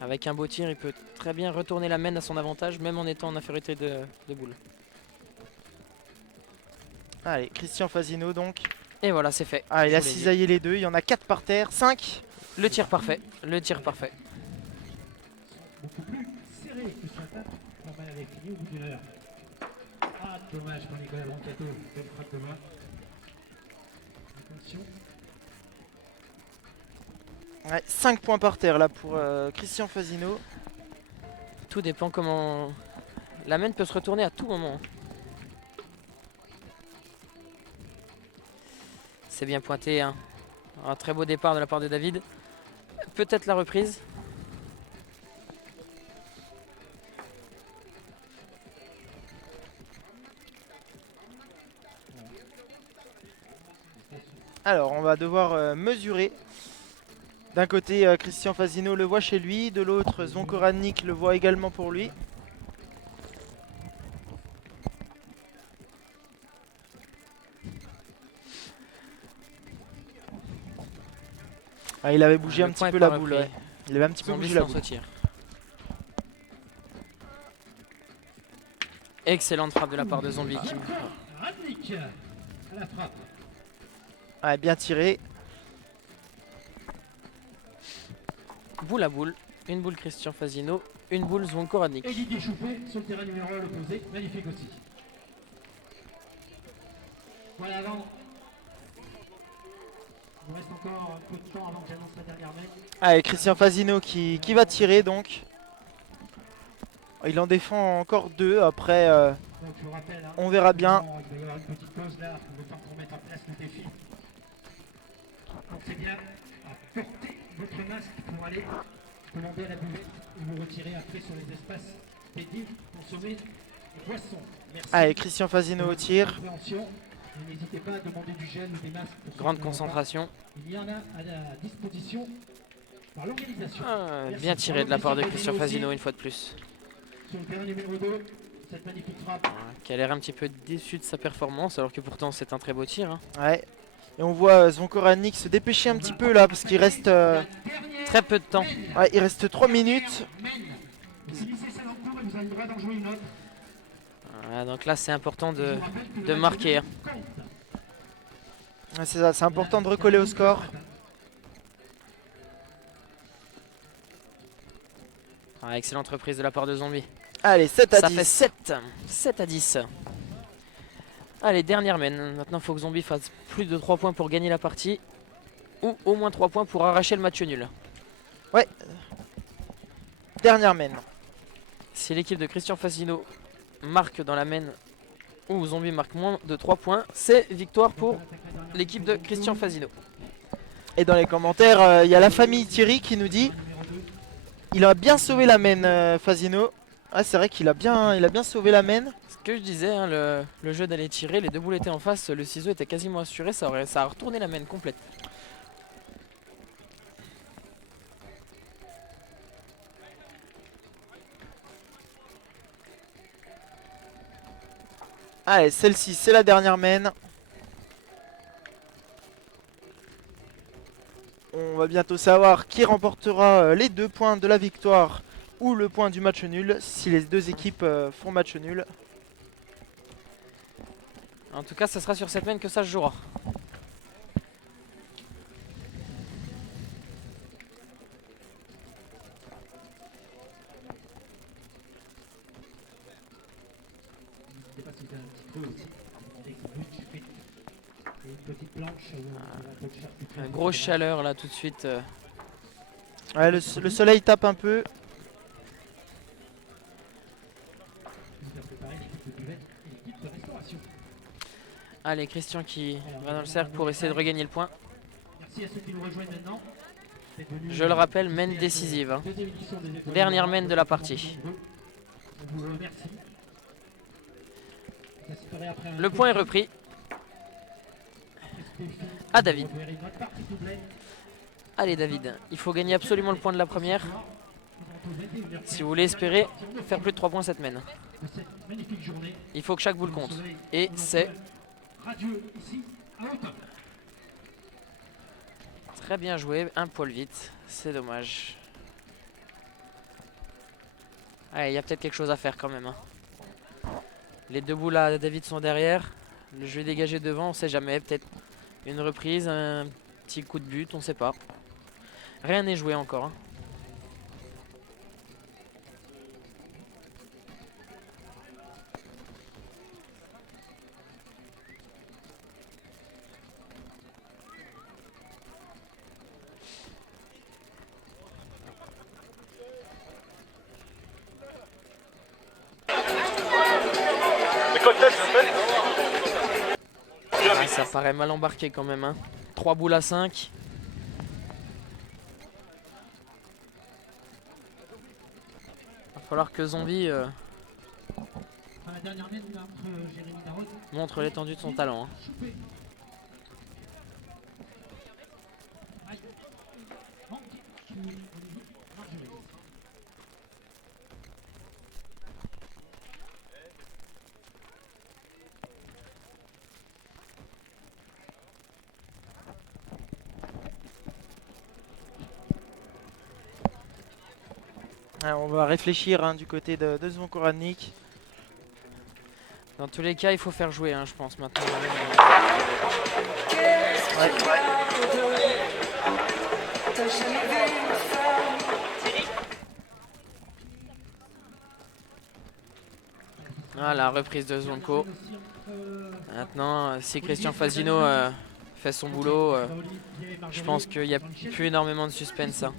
Avec un beau tir, il peut très bien retourner la mène à son avantage, même en étant en infériorité de boule. Allez, Christian Fasino donc. Et voilà, c'est fait. Ah, il Je a vous l'ai dit. cisaillé les deux. Il y en a 4 par terre. 5. Le tir parfait, le tir parfait. Beaucoup plus serré que sur la table. Normal avait fini au bout d'une heure. Ah, dommage pour Nicolas Brancato. Belle frappe de main. Attention. Ouais, 5 points par terre là pour Christian Fasino. Tout dépend comment... La mène peut se retourner à tout moment. C'est bien pointé. Hein. Un très beau départ de la part de David. peut-être la reprise. Alors, on va devoir mesurer. D'un côté, Christian Fasino le voit chez lui, de l'autre, Zvonko Rannik le voit également pour lui. Ah, il avait bougé un petit peu la boule. Ouais. Il avait un petit peu bougé la boule. Excellente frappe de la part de Zombie qui... Rannik à la frappe. Ah, bien tiré. Boule à boule. Une boule Christian Fasino, une boule Zvonko Rannik. Et Didier Chouffet sur le terrain numéro 1 l'opposé. Magnifique aussi. Voilà avant. Il nous reste encore un peu de temps avant que j'annonce la dernière main. Allez, Christian Fasino qui va tirer donc. Il en défend encore deux. Après, Donc, je vous rappelle, hein, on verra bien. il va y avoir une petite pause là, le temps qu'on mette en place le défi. Donc c'est bien à porter votre masque pour aller commander à la buvette et vous retirer après sur les espaces dédiés pour consommer des boissons. Merci. Allez, Christian Fasino au tir. Compréhension. Et n'hésitez pas à demander du gel ou des masques. Pour ceux Grande qui n'en ont pas. concentration. Il y en a à la disposition par l'organisation. Bien tiré de la part de Christian Fasino une fois de plus. Sur le terrain numéro 2, cette magnifique frappe. Qui a l'air un petit peu déçu de sa performance alors que pourtant c'est un très beau tir. Hein. Ouais. Et on voit Zvonko Rannik se dépêcher un petit peu là parce qu'il reste très peu de temps. Ouais, il reste 3 minutes. Donc là c'est important de marquer. Hein. Ouais, c'est ça, c'est important de recoller au score. Excellente reprise de la part de Zombie. Allez, 7 à 10. Ça fait 7 à 10. Allez, dernière main. Maintenant, il faut que Zombie fasse plus de 3 points pour gagner la partie. Ou au moins 3 points pour arracher le match nul. Ouais. Dernière main. Si l'équipe de Christian Fasino marque dans la main ou Zombie marque moins de 3 points, c'est victoire pour l'équipe de Christian Fasino. Et dans les commentaires, il y a la famille Thierry qui nous dit il a bien sauvé la main, Fasino. Ah, c'est vrai qu'il a bien sauvé la main. Ce que je disais, hein, le jeu d'aller tirer, les deux boules étaient en face, le ciseau était quasiment assuré, ça a retourné la main complète. Allez, celle-ci, c'est la dernière main. On va bientôt savoir qui remportera les 2 points de la victoire ou le point du match nul si les deux équipes font match nul. En tout cas, ça sera sur cette main que ça se jouera. Une grosse chaleur là tout de suite. Ouais, le soleil tape un peu. Allez, Christian qui va dans le cercle pour essayer de regagner le point. Merci à ceux qui nous rejoignent maintenant. Je le rappelle, main décisive. Hein. Dernière main de la partie. Le point est repris à David. Allez David, il faut gagner absolument le point de la première si vous voulez espérer faire plus de 3 points cette main. Il faut que chaque boule compte. Et c'est très bien joué, un poil vite, c'est dommage. Allez, il y a peut-être quelque chose à faire quand même. Hein. Les deux boules à David sont derrière. Le jeu est dégagé devant, on sait jamais. Peut-être une reprise, un petit coup de but, on sait pas. Rien n'est joué encore. Hein. Ça paraît mal embarqué quand même. Hein. 3 boules à 5. falloir que Zombie Enfin, la dernière mène entre Jérémy Darod montre l'étendue de son talent. Hein. Choupé. Aïe. Manque sur Olivier Marjorie. On va réfléchir hein, du côté de Zvonko Radnik. Dans tous les cas, il faut faire jouer, hein, je pense maintenant. Voilà, reprise de Zvonko. Maintenant, si Christian Fazino fait son boulot, je pense qu'il n'y a plus énormément de suspense. Hein.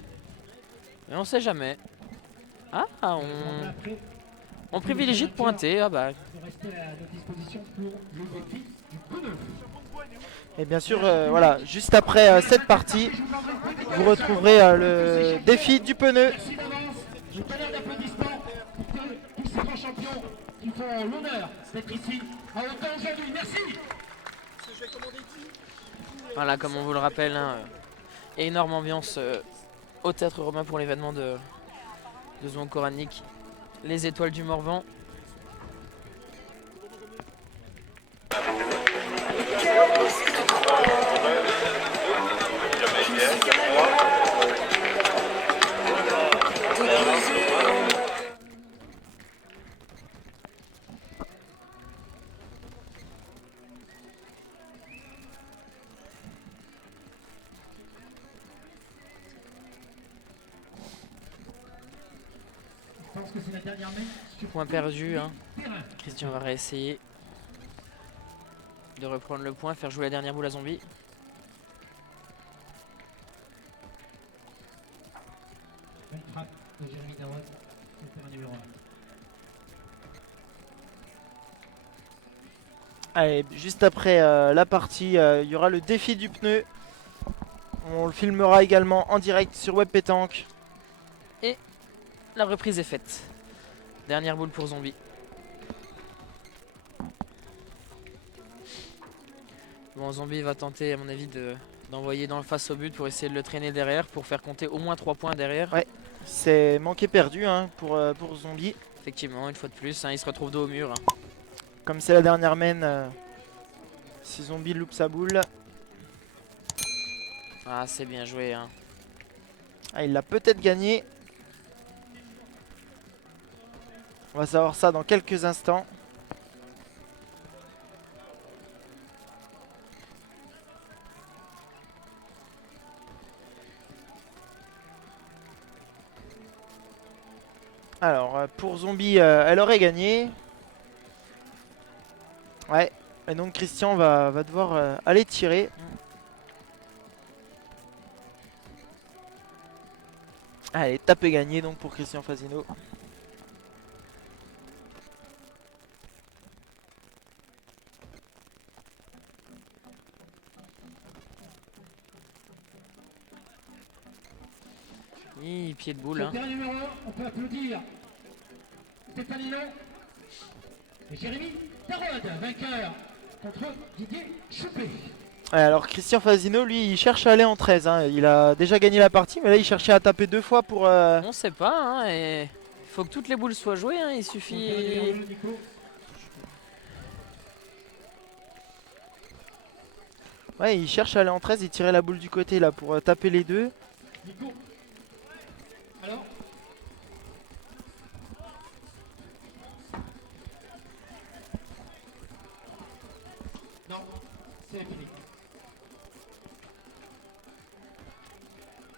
Mais on sait jamais. Ah, on privilégie de pointer. Ah bah. Et bien sûr, voilà, juste après cette partie, vous retrouverez le défi du pneu. Merci d'avance. Je tonnerre d'applaudissements pour tous ces grands champions qui font l'honneur d'être ici à Autun aujourd'hui. Merci. Voilà, comme on vous le rappelle, hein, énorme ambiance au Théâtre Romain pour l'événement de Zvonko Radnik. Les étoiles du Morvan. Je pense que c'est la dernière main. Point perdu. Hein. Christian va réessayer de reprendre le point, faire jouer la dernière boule à Zombie. Belle frappe de Jérémy Darod, c'est le numéro 1. Allez, juste après la partie, il y aura le défi du pneu. On le filmera également en direct sur Web Pétanque. La reprise est faite. Dernière boule pour Zombie. Bon, Zombie va tenter, à mon avis, d'envoyer dans le face au but pour essayer de le traîner derrière, pour faire compter au moins 3 points derrière. Ouais, c'est manqué perdu hein, pour Zombie. Effectivement, une fois de plus, hein, il se retrouve dos au mur. Hein. Comme c'est la dernière main, si Zombie loupe sa boule. Ah, c'est bien joué. Hein. Ah, il l'a peut-être gagné. On va savoir ça dans quelques instants. Alors, pour Zombie, elle aurait gagné. Ouais, et donc Christian va devoir aller tirer. Allez, tape et gagné donc pour Christian Fazino. Pied de boule. Hein. Terrain numéro 1, on peut applaudir Stéphane Hillon et Jérémy Darod, vainqueur contre Didier Choupé. Ouais, alors Christian Fazino, lui, il cherche à aller en 13. Hein. Il a déjà gagné la partie, mais là, il cherchait à taper 2 fois pour... On sait pas, hein, et il faut que toutes les boules soient jouées. Hein. Il suffit... Ouais, il cherche à aller en 13, il tirait la boule du côté là pour taper les deux. Nico. Alors non, c'est fini.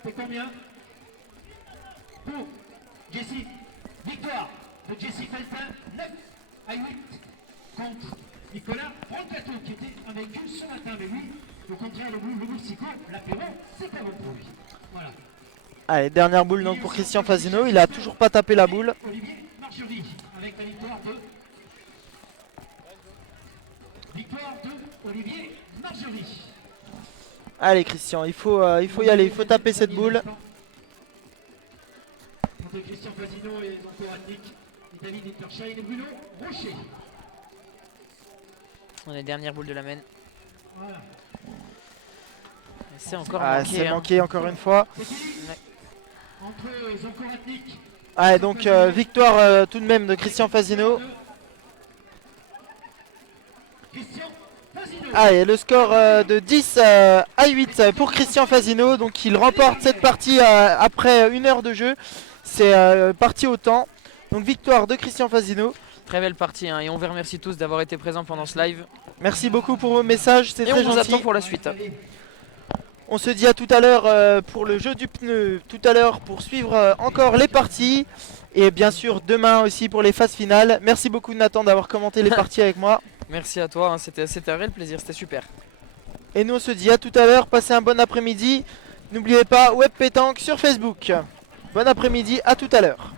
C'est combien pour Jessie? Victoire de Jessie Feltin, 9 à 8 contre Nicolas Roncato qui était invaincu ce matin. Mais oui, au contraire, le Mexico, l'apéro, c'est pas bon pour lui. Voilà. Allez, dernière boule donc pour Christian Fazino, il a toujours pas tapé la boule. Olivier Marjorie avec la victoire de Olivier Marjorie. Allez Christian, il faut y aller, il faut taper cette boule. C'était Christian Fasino et Zanko Radnik, et David Interschein et Bruno Rocher. On est dernière boule de la main. Voilà. C'est encore Ah, manqué. c'est hein. manqué encore une fois. C'est fini. Entre Zanko Radnik. Ah, et donc victoire tout de même de Christian Fasino. Christian Fasino. Ah, et le score de 10 à 8 pour Christian Fasino. Donc il remporte cette partie après 1 heure de jeu. C'est parti au temps. Donc victoire de Christian Fasino. Très belle partie hein, et on vous remercie tous d'avoir été présents pendant ce live. Merci beaucoup pour vos messages, c'est Et très on vous gentil. attend pour la suite. On se dit à tout à l'heure pour le jeu du pneu, tout à l'heure pour suivre encore les parties. Et bien sûr demain aussi pour les phases finales. Merci beaucoup Nathan d'avoir commenté les parties avec moi. Merci à toi, hein, c'était un réel plaisir, c'était super. Et nous on se dit à tout à l'heure, passez un bon après-midi. N'oubliez pas Web Pétanque sur Facebook. Bon après-midi, à tout à l'heure.